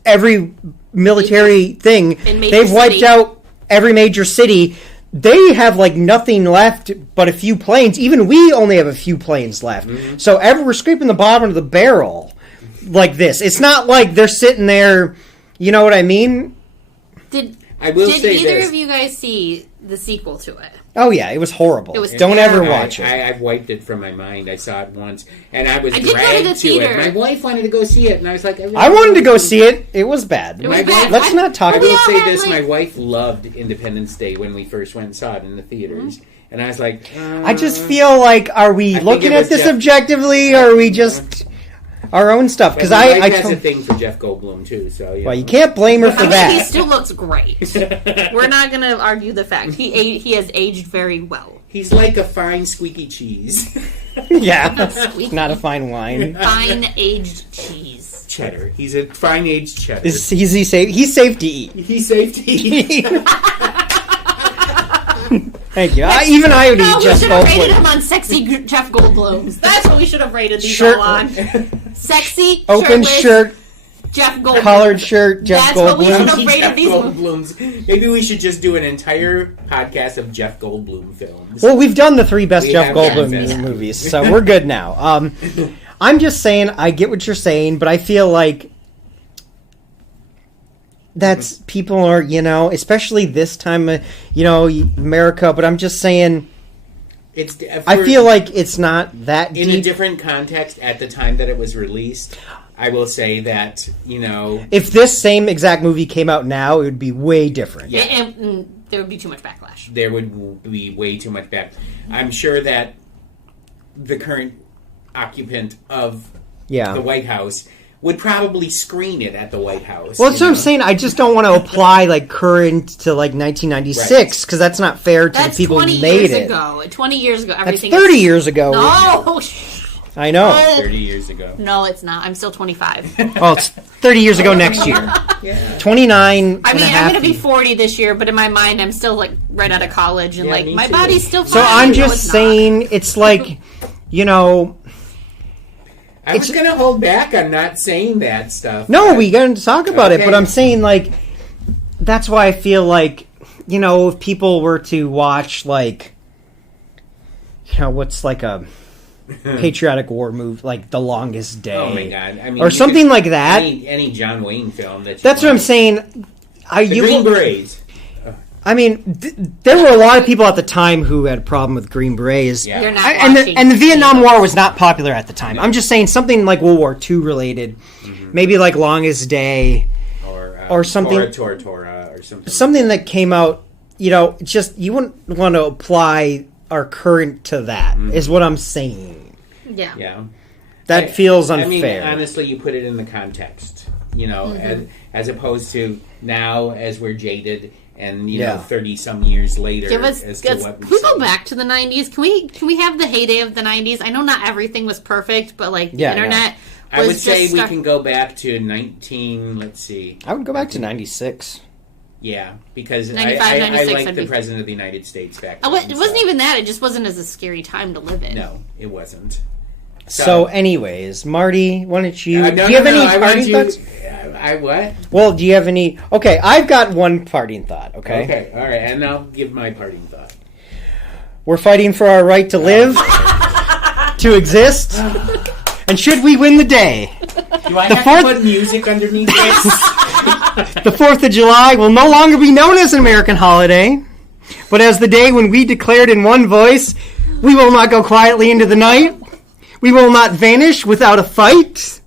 every military thing. They've wiped out every major city. They have like nothing left but a few planes. Even we only have a few planes left. Mm-hmm. So we're scraping the bottom of the barrel like this. It's not like they're sitting there. You know what I mean?" Did either of you guys see the sequel to it? Oh yeah, it was horrible. Don't ever watch it. I've wiped it from my mind. I saw it once, and I was dragged to it. My wife wanted to go see it, and I was like, I wanted to go see it. It was bad. Let's not talk about it. I will say this: my wife loved Independence Day when we first went and saw it in the theaters, and I was like, I just feel like, are we looking at this objectively, or are we just our own stuff? Because I has a thing for Jeff Goldblum too. So well, you can't blame her for that. He still looks great. We're not going to argue the fact he has aged very well. He's like a fine squeaky cheese. Yeah, not a fine wine. Fine aged cheese. Cheddar. He's a fine aged cheddar. He's safe to eat. He's safe to eat. Thank you. Even I would eat Jeff Goldblum. We should have rated him on sexy Jeff Goldblums. That's what we should have rated these all on. Sexy, open shirt, Jeff Goldblum. Collared shirt, Jeff Goldblum. That's what we should have rated these Goldblums. Maybe we should just do an entire podcast of Jeff Goldblum films. Well, we've done the 3 best Jeff Goldblum movies, so we're good now. I'm just saying, I get what you're saying, but I feel like that's people are, especially this time, America. But I'm just saying, I feel like it's not that deep. In a different context at the time that it was released. I will say that, if this same exact movie came out now, it would be way different. Yeah, and there would be too much backlash. There would be way too much backlash. I'm sure that the current occupant of the White House would probably screen it at the White House. Well, that's what I'm saying. I just don't want to apply current to 1996 because that's not fair to the people who made it. 20 years ago. That's 30 years ago. No. I know. 30 years ago. No, it's not. I'm still 25. Well, it's 30 years ago next year. Yeah. 29. I'm going to be 40 this year, but in my mind, I'm still right out of college, and my body's still fine. So I'm just saying, it's like, I was going to hold back on not saying that stuff. No, we got to talk about it, but I'm saying, that's why I feel like, if people were to watch, what's a patriotic war movie, like The Longest Day. Oh my God! I mean, or something like that. Any John Wayne film that's what I'm saying. Green Berets. I mean, there were a lot of people at the time who had a problem with Green Berets. Yeah. You're not and the Vietnam War was not popular at the time. No. I'm just saying something like World War II related, maybe like Longest Day, or something. Tora, or something. Something that came out. Just you wouldn't want to apply our current to that. Is what I'm saying. Yeah. Yeah. That feels unfair. I mean, honestly, you put it in the context, as opposed to now as we're jaded. And 30-some years later, can we go back to the 90s? Can we have the heyday of the 90s? I know not everything was perfect, but the internet. I would say we can go back to 19. Let's see. I would go back to 96. Yeah, because 95, I 96, like the President of the United States back then. It wasn't even that. It just wasn't as a scary time to live in. No, it wasn't. So anyways, Marty, why don't you... do you have any parting thoughts? I what? Well, do you have any... Okay, I've got one parting thought, okay? Okay, all right, and I'll give my parting thought. We're fighting for our right to live, to exist, and should we win the day... Do I have to put music underneath this? The 4th of July will no longer be known as an American holiday, but as the day when we declared in one voice, we will not go quietly into the night. We will not vanish without a fight.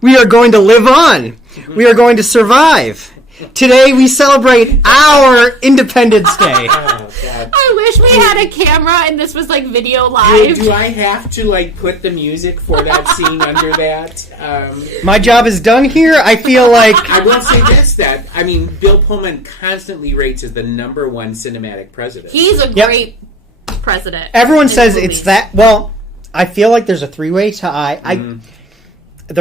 We are going to live on. We are going to survive. Today we celebrate our Independence Day. Oh, God. I wish we had a camera and this was video live. Do I have to put the music for that scene under that? My job is done here. I feel like... I will say this, Bill Pullman constantly rates as the #1 cinematic president. He's a great president. Everyone says it's that... Well... I feel like there's a 3-way tie. It's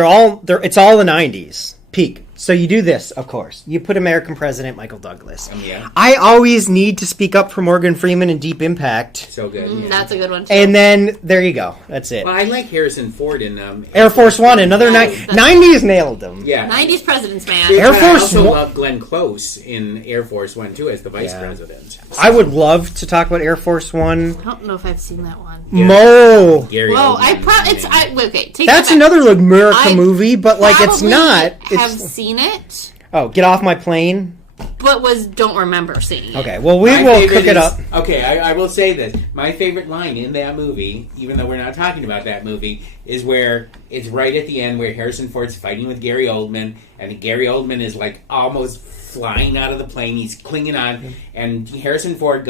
all the 90s peak. So you do this, of course. You put American President Michael Douglas. Yeah. I always need to speak up for Morgan Freeman in Deep Impact. So good. Yeah. That's a good one, too. And then, there you go. That's it. Well, I like Harrison Ford in Air Force One, another 90s nailed him. Yeah. 90s presidents, man. Air Force I also One- love Glenn Close in Air Force One, too, as the vice president. I would love to talk about Air Force One. I don't know if I've seen that one. Mo! Gary Whoa, Oldman. okay, take That's that back. another America I movie, but like it's Probably not. have It's seen it, oh, get off my plane. but don't remember seeing it. Okay, well we My will favorite cook it is- up. Okay, I will say this. My favorite line in that movie, even though we're not talking about that movie, is where it's right at the end where Harrison Ford's fighting with Gary Oldman, and Gary Oldman is like almost flying out of the plane. He's clinging on, and Harrison Ford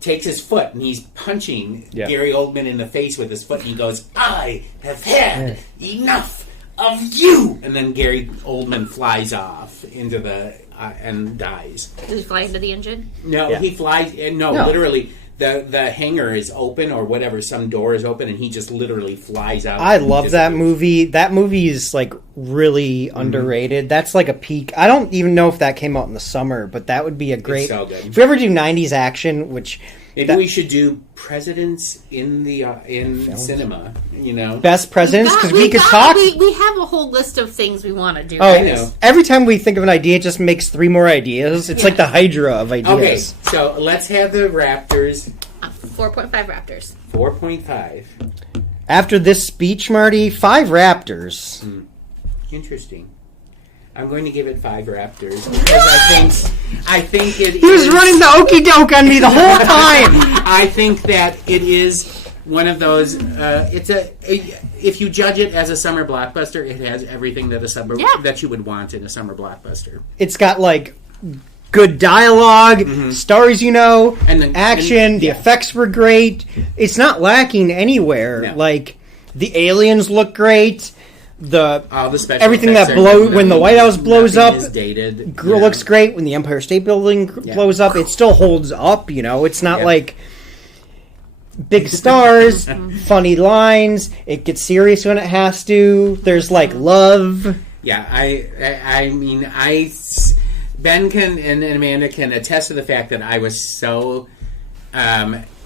takes his foot, and he's punching Gary Oldman in the face with his foot, and he goes, "I have had enough of you!" And then Gary Oldman flies off into the and dies. Does he fly into the engine? No, Yeah. he flies. No, No. literally, the hangar is open or whatever. Some door is open, and he just literally flies out. I and love that disappears. movie. That movie is like really underrated. That's like a peak. I don't even know if that came out in the summer, but that would be a great. so good. If we ever do 90s action, which Maybe we should do presidents in the in cinema. You know, best presidents because we could talk. We have a whole list of things we want to do. Oh, I know. every time we think of an idea, it just makes 3 more ideas. It's like the Hydra of okay. ideas. So let's have the Raptors 4.5 Raptors. 4.5. After this speech, Marty, 5 Raptors. Interesting. I'm going to give it 5 Raptors because I think it He was is- running the okey doke on me the whole time. I think that it is one of those. If you judge it as a summer blockbuster, it has everything that that you would want in a summer blockbuster. It's got like good dialogue, stories, And the action. The effects were great. It's not lacking anywhere. No. Like the aliens look great. All the special Everything effects that are blow good. when the White House blows Nothing up is dated. looks great. When the Empire State Building blows up, it still holds up. It's not like big stars, funny lines. It gets serious when it has to. There's like love. Yeah, I mean, Ben can and Amanda can attest to the fact that I was so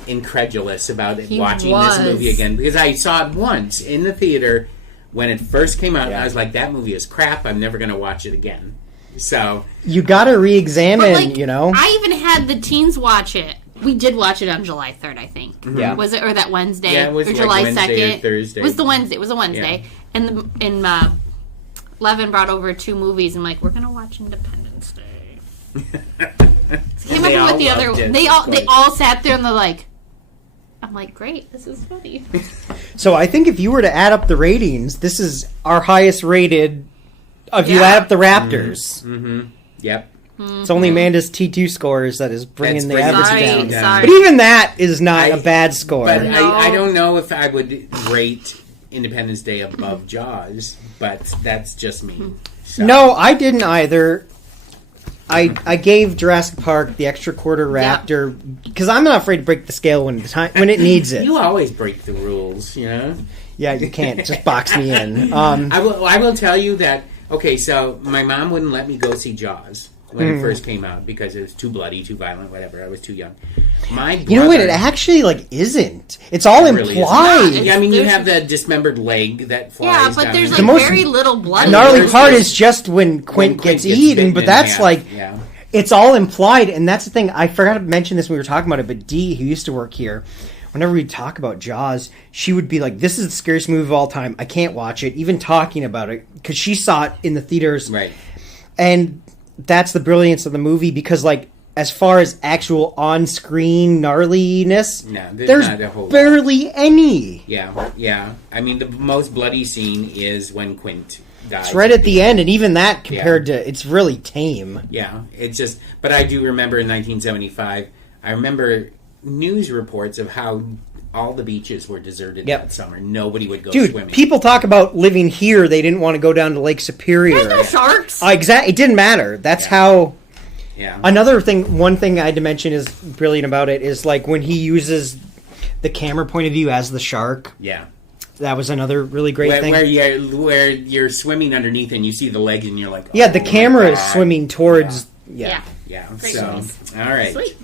incredulous about watching this movie again because I saw it once in the theater when it first came out, and I was like, that movie is crap. I'm never going to watch it again. So You got to re-examine. I even had the teens watch it. We did watch it on July 3rd, I think. Yeah. Was it or that Wednesday? Yeah, it was or like July Wednesday 2nd. or Thursday. It was the Wednesday. It was a Wednesday. Yeah. And Levin brought over 2 movies. I'm like, we're gonna watch Independence Day. So came They up all with the other. loved it, They of course. all sat there and they're like, I'm like, great, this is funny. So I think if you were to add up the ratings, this is our highest rated. If you Yeah. add up the Raptors, Yep. it's only Amanda's T2 scores that is bringing the bringing average it down. down. But even that is not a bad score. But No. I don't know if I would rate Independence Day above Jaws, but that's just me. So. No, I didn't either. I gave Jurassic Park the extra quarter Raptor because I'm not afraid to break the scale when it needs it. You always break the rules, you know? Yeah, you can't just box me in. I will tell you that, okay, so my mom wouldn't let me go see Jaws when it first came out because it was too bloody, too violent, whatever. I was too young. You know what? It actually isn't. It's all really implied. isn't. Yeah, I mean, you There's- have the dismembered leg that flies Yeah, but down. there's The like most very little blood. The gnarly There's part this- is just when Quint gets eaten, bitten but in that's half. like Yeah. it's all implied, and that's the thing. I forgot to mention this when we were talking about it, but Dee, who used to work here, whenever we talk about Jaws, she would be like, "This is the scariest movie of all time. I can't watch it." Even talking about it because she saw it in the theaters, Right. and that's the brilliance of the movie because as far as actual on-screen gnarliness, No, there's not a whole lot. barely any. Yeah. I mean, the most bloody scene is when Quint dies. It's right at the end, and even that compared to it's really tame. Yeah, it's just. But I do remember in 1975. I remember news reports of how all the beaches were deserted that summer. Nobody would go Dude, swimming. people talk about living here. They didn't want to go down to Lake Superior. There's no sharks. Exactly. It didn't matter. That's how. Yeah. One thing I had to mention is brilliant about it is when he uses the camera point of view as the shark. Yeah. That was another really great thing. Where you're swimming underneath and you see the legs and you're like, yeah, the camera is swimming towards. Yeah. Great movies. All right. Sweet.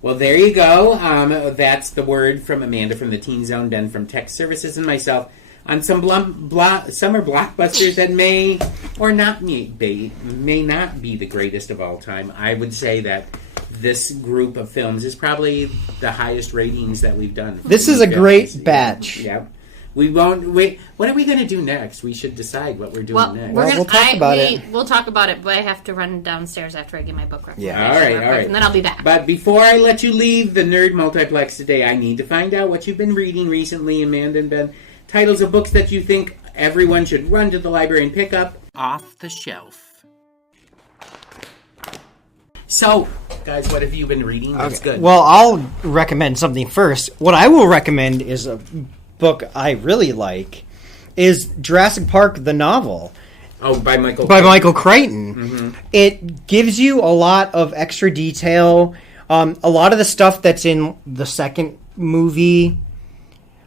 Well, there you go. That's the word from Amanda from the Teen Zone, Den from Tech Services, and myself on some summer blockbusters that may or not may not be the greatest of all time. I would say that this group of films is probably the highest ratings that we've done. This is a great batch. Yeah. We won't wait. What are we going to do next? We should decide what we're doing next. We'll talk about it. We'll talk about it, but I have to run downstairs after I get my book recommendation. Yeah. All right. And then I'll be back. But before I let you leave the Nerd Multiplex today, I need to find out what you've been reading recently, Amanda and Ben. Titles of books that you think everyone should run to the library and pick up off the shelf. So, guys, what have you been reading? That's good. Well, I'll recommend something first. What I will recommend is a book I really like is Jurassic Park, the novel. Oh, by Michael Crichton. Mm-hmm. It gives you a lot of extra detail. A lot of the stuff that's in the second movie,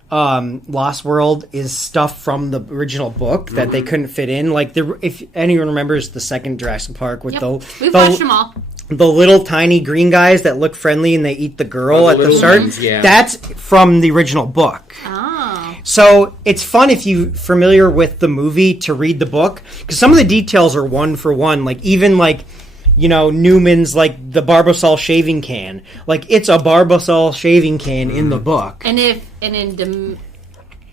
Lost World, is stuff from the original book that they couldn't fit in. Like, if anyone remembers the second Jurassic Park with we've watched them all. The little tiny green guys that look friendly and they eat the girl at the start. Ones, yeah. That's from the original book. Oh. So it's fun if you're familiar with the movie to read the book. Because some of the details are one for one. Like, even like, you know, Newman's, like, the Barbasol shaving can. Like, it's a Barbasol shaving can in the book. And in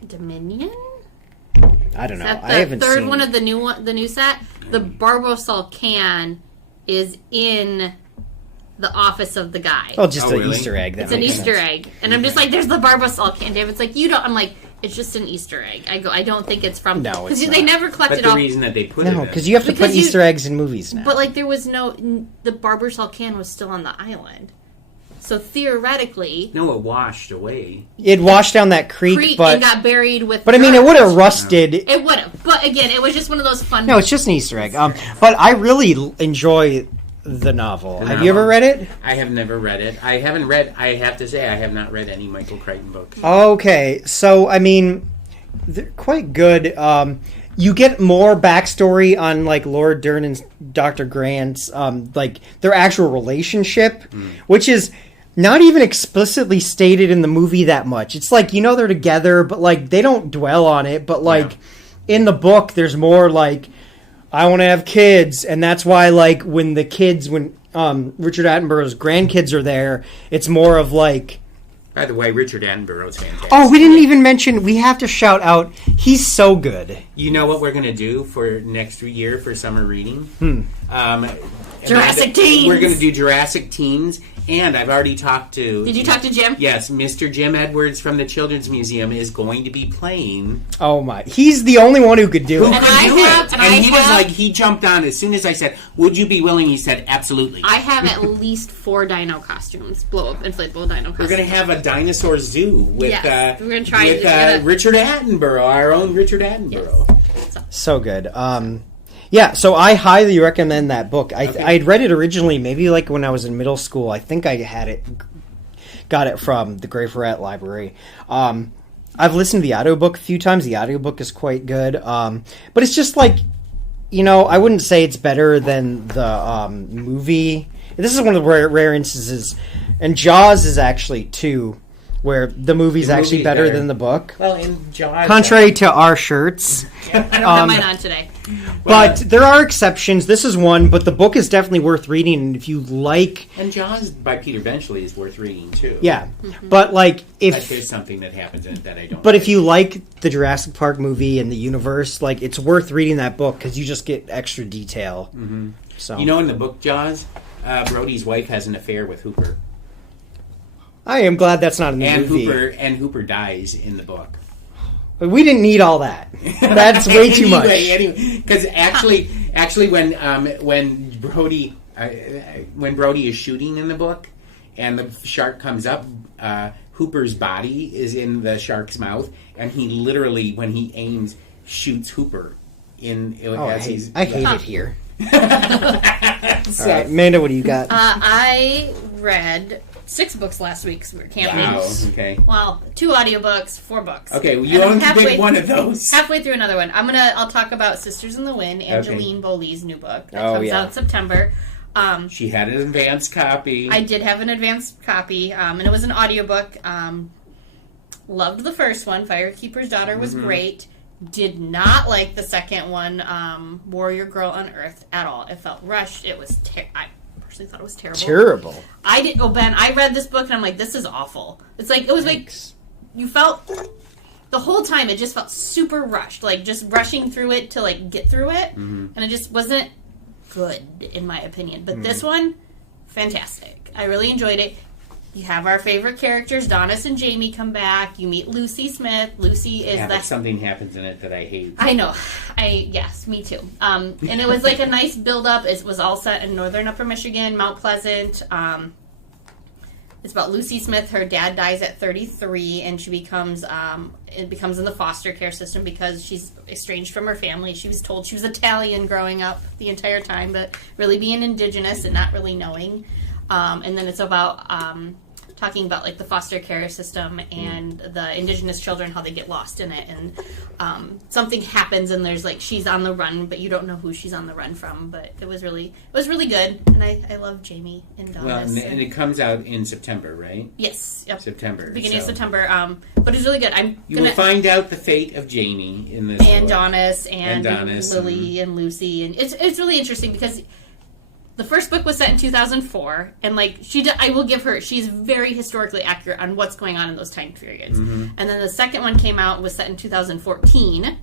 Dominion? I don't know. I haven't seen... The third one of the new set, the Barbasol can is in the office of the guy. Oh, just an Easter egg. It's an Easter egg. And I'm just like, there's the Barbasol can. David's like, you don't. I'm like, it's just an Easter egg. I don't think it's from... No, it's not. Because they never collected all... But the reason that they put it in... No, because you have to put Easter eggs in movies now. But, like, there was no... The Barbasol can was still on the island. So, theoretically... No, it washed away. It washed down that creek, but... and got buried with... But, I mean, it would have rusted. It would have. But, again, it was just one of those fun... No, it's just an Easter egg. But I really enjoy... the novel. Have you ever read it? I have never read it. I have to say, I have not read any Michael Crichton books. Okay, so, I mean, they're quite good. You get more backstory on, like, Lord Dern and Dr. Grant's, like, their actual relationship, which is not even explicitly stated in the movie that much. It's like, you know, they're together, but, like, they don't dwell on it, but, like, in the book, there's more, like, I want to have kids, and that's why, like, when Richard Attenborough's grandkids are there, it's more of, like... By the way, Richard Attenborough's fantastic. Oh, we didn't even mention, we have to shout out, he's so good. You know what we're going to do for next year for summer reading? Jurassic Teens! We're going to do Jurassic Teens, and I've already talked to... Did you talk to Jim? Yes, Mr. Jim Edwards from the Children's Museum is going to be playing... Oh my, he's the only one who could do it. He jumped on as soon as I said, would you be willing? He said, absolutely. I have at least 4 dino costumes, blow-up, inflatable dino costumes. We're going to have a dinosaur zoo with, we're gonna try with Richard Attenborough, our own Richard Attenborough. Yes. So good. Yeah, so I highly recommend that book. I'd read it originally, maybe like when I was in middle school. I think I got it from the Grey Ferret Library. I've listened to the audiobook a few times. The audiobook is quite good. But it's just like, you know, I wouldn't say it's better than the movie. This is one of the rare instances. And Jaws is actually, too, where the movie's actually better than the book. Well, in Jaws... Contrary to our shirts. I don't have mine on today. But there are exceptions. This is one, but the book is definitely worth reading. And if you like... And Jaws by Peter Benchley is worth reading, too. Yeah. But, like, if... There's something that happens in it that I don't But if you like the Jurassic Park movie and the universe, like, it's worth reading that book because you just get extra detail. Mm-hmm. So you know, in the book Jaws, Brody's wife has an affair with Hooper. I am glad that's not in the movie. And Hooper dies in the book. But we didn't need all that. That's way too much. Because actually, when Brody is shooting in the book, and the shark comes up, Hooper's body is in the shark's mouth, and he literally, when he aims, shoots Hooper in. I hate it here. So, all right, Amanda, what do you got? I read 6 books last week because we were camping. Wow, okay. Well, 2 audiobooks, 4 books. Okay, well, you only pick one of those. Halfway through another one. I'll talk about Sisters in the Wind, Angeline Boulley's new book. That comes out in September. She had an advanced copy. I did have an advanced copy, and it was an audiobook. Loved the first one. Firekeeper's Daughter was great. Did not like the second one, Warrior Girl Unearthed, at all. It felt rushed. It was I personally thought it was terrible. Terrible. Ben, I read this book and I'm like, this is awful. It's like, it was like, you felt, the whole time it just felt super rushed. Like, just rushing through it to, like, get through it. And it just wasn't good, in my opinion. But this one, fantastic. I really enjoyed it. You have our favorite characters, Donis and Jamie, come back. You meet Lucy Smith. Lucy is but something happens in it that I hate. I know. Yes, me too. And it was like a nice build-up. It was all set in northern Upper Michigan, Mount Pleasant. It's about Lucy Smith. Her dad dies at 33, and she becomes in the foster care system because she's estranged from her family. She was told she was Italian growing up the entire time, but really being indigenous and not really knowing. And then it's about talking about like the foster care system and the indigenous children, how they get lost in it, and something happens and there's like she's on the run, but you don't know who she's on the run from. But it was really good, and I love Jamie and Donis. Well, and it comes out in September, right? Yes, yep. September, beginning of September. But it's really good. You will find out the fate of Jamie in this, and book. Donis and Lily and Lucy, and it's really interesting because. The first book was set in 2004, and like I will give her, she's very historically accurate on what's going on in those time periods. And then the second one came out, was set in 2014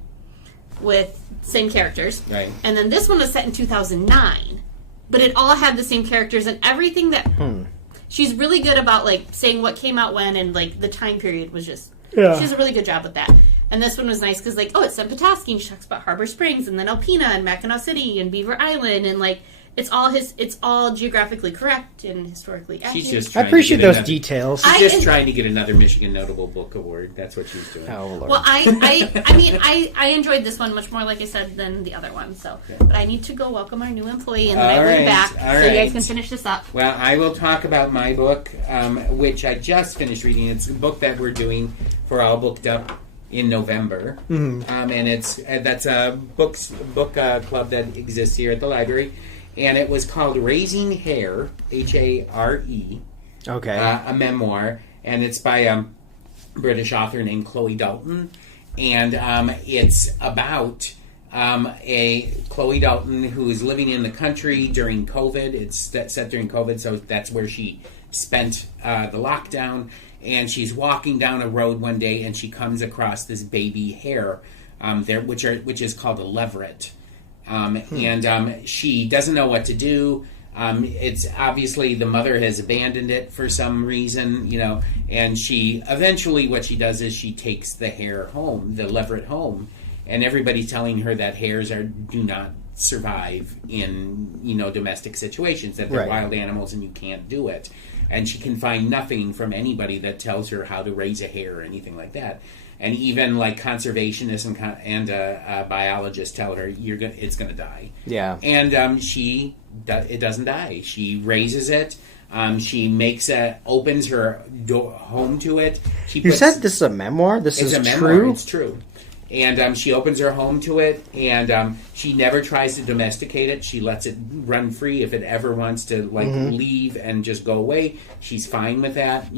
with same characters. Right. And then this one was set in 2009, but it all had the same characters and everything that she's really good about, like saying what came out when, and like the time period was just she does a really good job with that. And this one was nice because like it's set in Petoskey, and she talks about Harbor Springs and then Alpena and Mackinac City and Beaver Island, and like. It's all geographically correct and historically accurate. She's just I appreciate those details. She's just trying to get another Michigan Notable Book Award. That's what she's doing. Oh, Lord. Well, I enjoyed this one much more, like I said, than the other one. So, but I need to go welcome our new employee, and then I will be back so you guys can finish this up. Well, I will talk about my book, which I just finished reading. It's a book that we're doing for All Booked Up in November, and that's a book club that exists here at the library. And it was called Raising Hare, Hare. Okay. A memoir. And it's by a British author named Chole Dalton. And it's about a Chole Dalton who is living in the country during COVID. It's set during COVID, so that's where she spent the lockdown. And she's walking down a road one day, and she comes across this baby hare, which is called a leveret. And she doesn't know what to do. It's obviously the mother has abandoned it for some reason, and she eventually what she does is she takes the hare home, the leveret home, and everybody's telling her that hares do not survive in, domestic situations, that they're wild animals and you can't do it. And she can find nothing from anybody that tells her how to raise a hare or anything like that. And even like conservationists and biologists tell her it's going to die. Yeah. And it doesn't die. She raises it. She opens her home to it. You said this is a memoir? This is true? It's true. And she opens her home to it, and she never tries to domesticate it. She lets it run free. If it ever wants to leave and just go away, she's fine with that.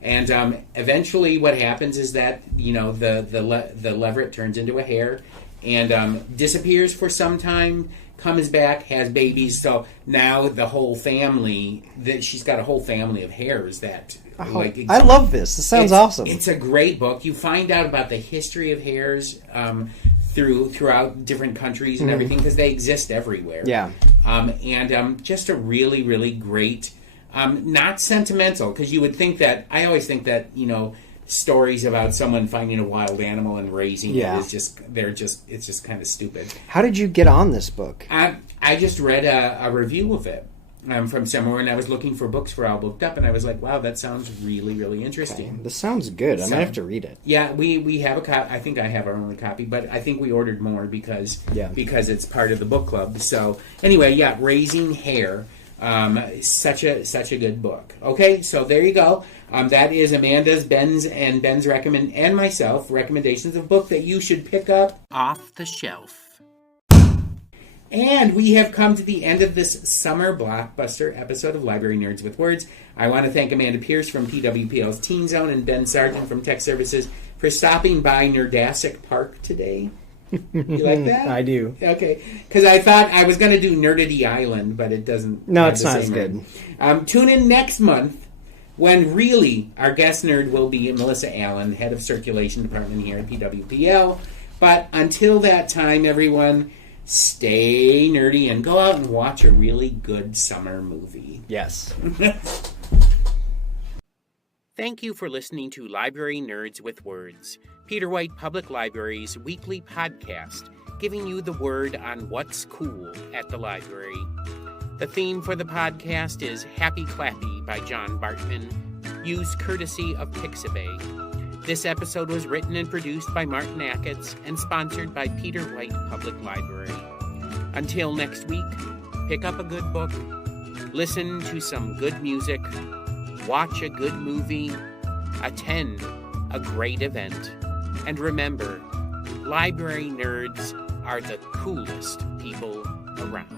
And eventually what happens is that, the leveret turns into a hare and disappears for some time, comes back, has babies. So now the whole family, she's got a whole family of hares that... I love this. This sounds awesome. It's a great book. You find out about the history of hares throughout different countries and everything, because they exist everywhere. Yeah. And just a really, really great... not sentimental, because you would think that... I always think that, stories about someone finding a wild animal and raising it is it's just kind of stupid. How did you get on this book? I just read a review of it from somewhere, and I was looking for books for All Booked Up, and I was like, wow, that sounds really, really interesting. Okay. This sounds good. I might have to read it. Yeah, we have a copy. I think I have our only copy, but I think we ordered more because it's part of the book club. So anyway, Raising Hare Such a good book. Okay, so there you go. That is Amanda's, Ben's, and myself recommendations of book that you should pick up off the shelf. And we have come to the end of this summer blockbuster episode of Library Nerds with Words. I want to thank Amanda Pierce from PWPL's Teen Zone and Ben Sargent from Tech Services for stopping by Nerdasic Park today. You like that? I do. Okay. Because I thought I was going to do Nerdity Island, but it doesn't. No, it's not as good. Tune in next month when really our guest nerd will be Melissa Allen, head of circulation department here at PWPL. But until that time, everyone, stay nerdy and go out and watch a really good summer movie. Yes. Thank you for listening to Library Nerds with Words, Peter White Public Library's weekly podcast, giving you the word on what's cool at the library. The theme for the podcast is Happy Clappy by John Bartman, used courtesy of Pixabay. This episode was written and produced by Martin Acketts and sponsored by Peter White Public Library. Until next week, pick up a good book, listen to some good music, watch a good movie, attend a great event, and remember, library nerds are the coolest people around.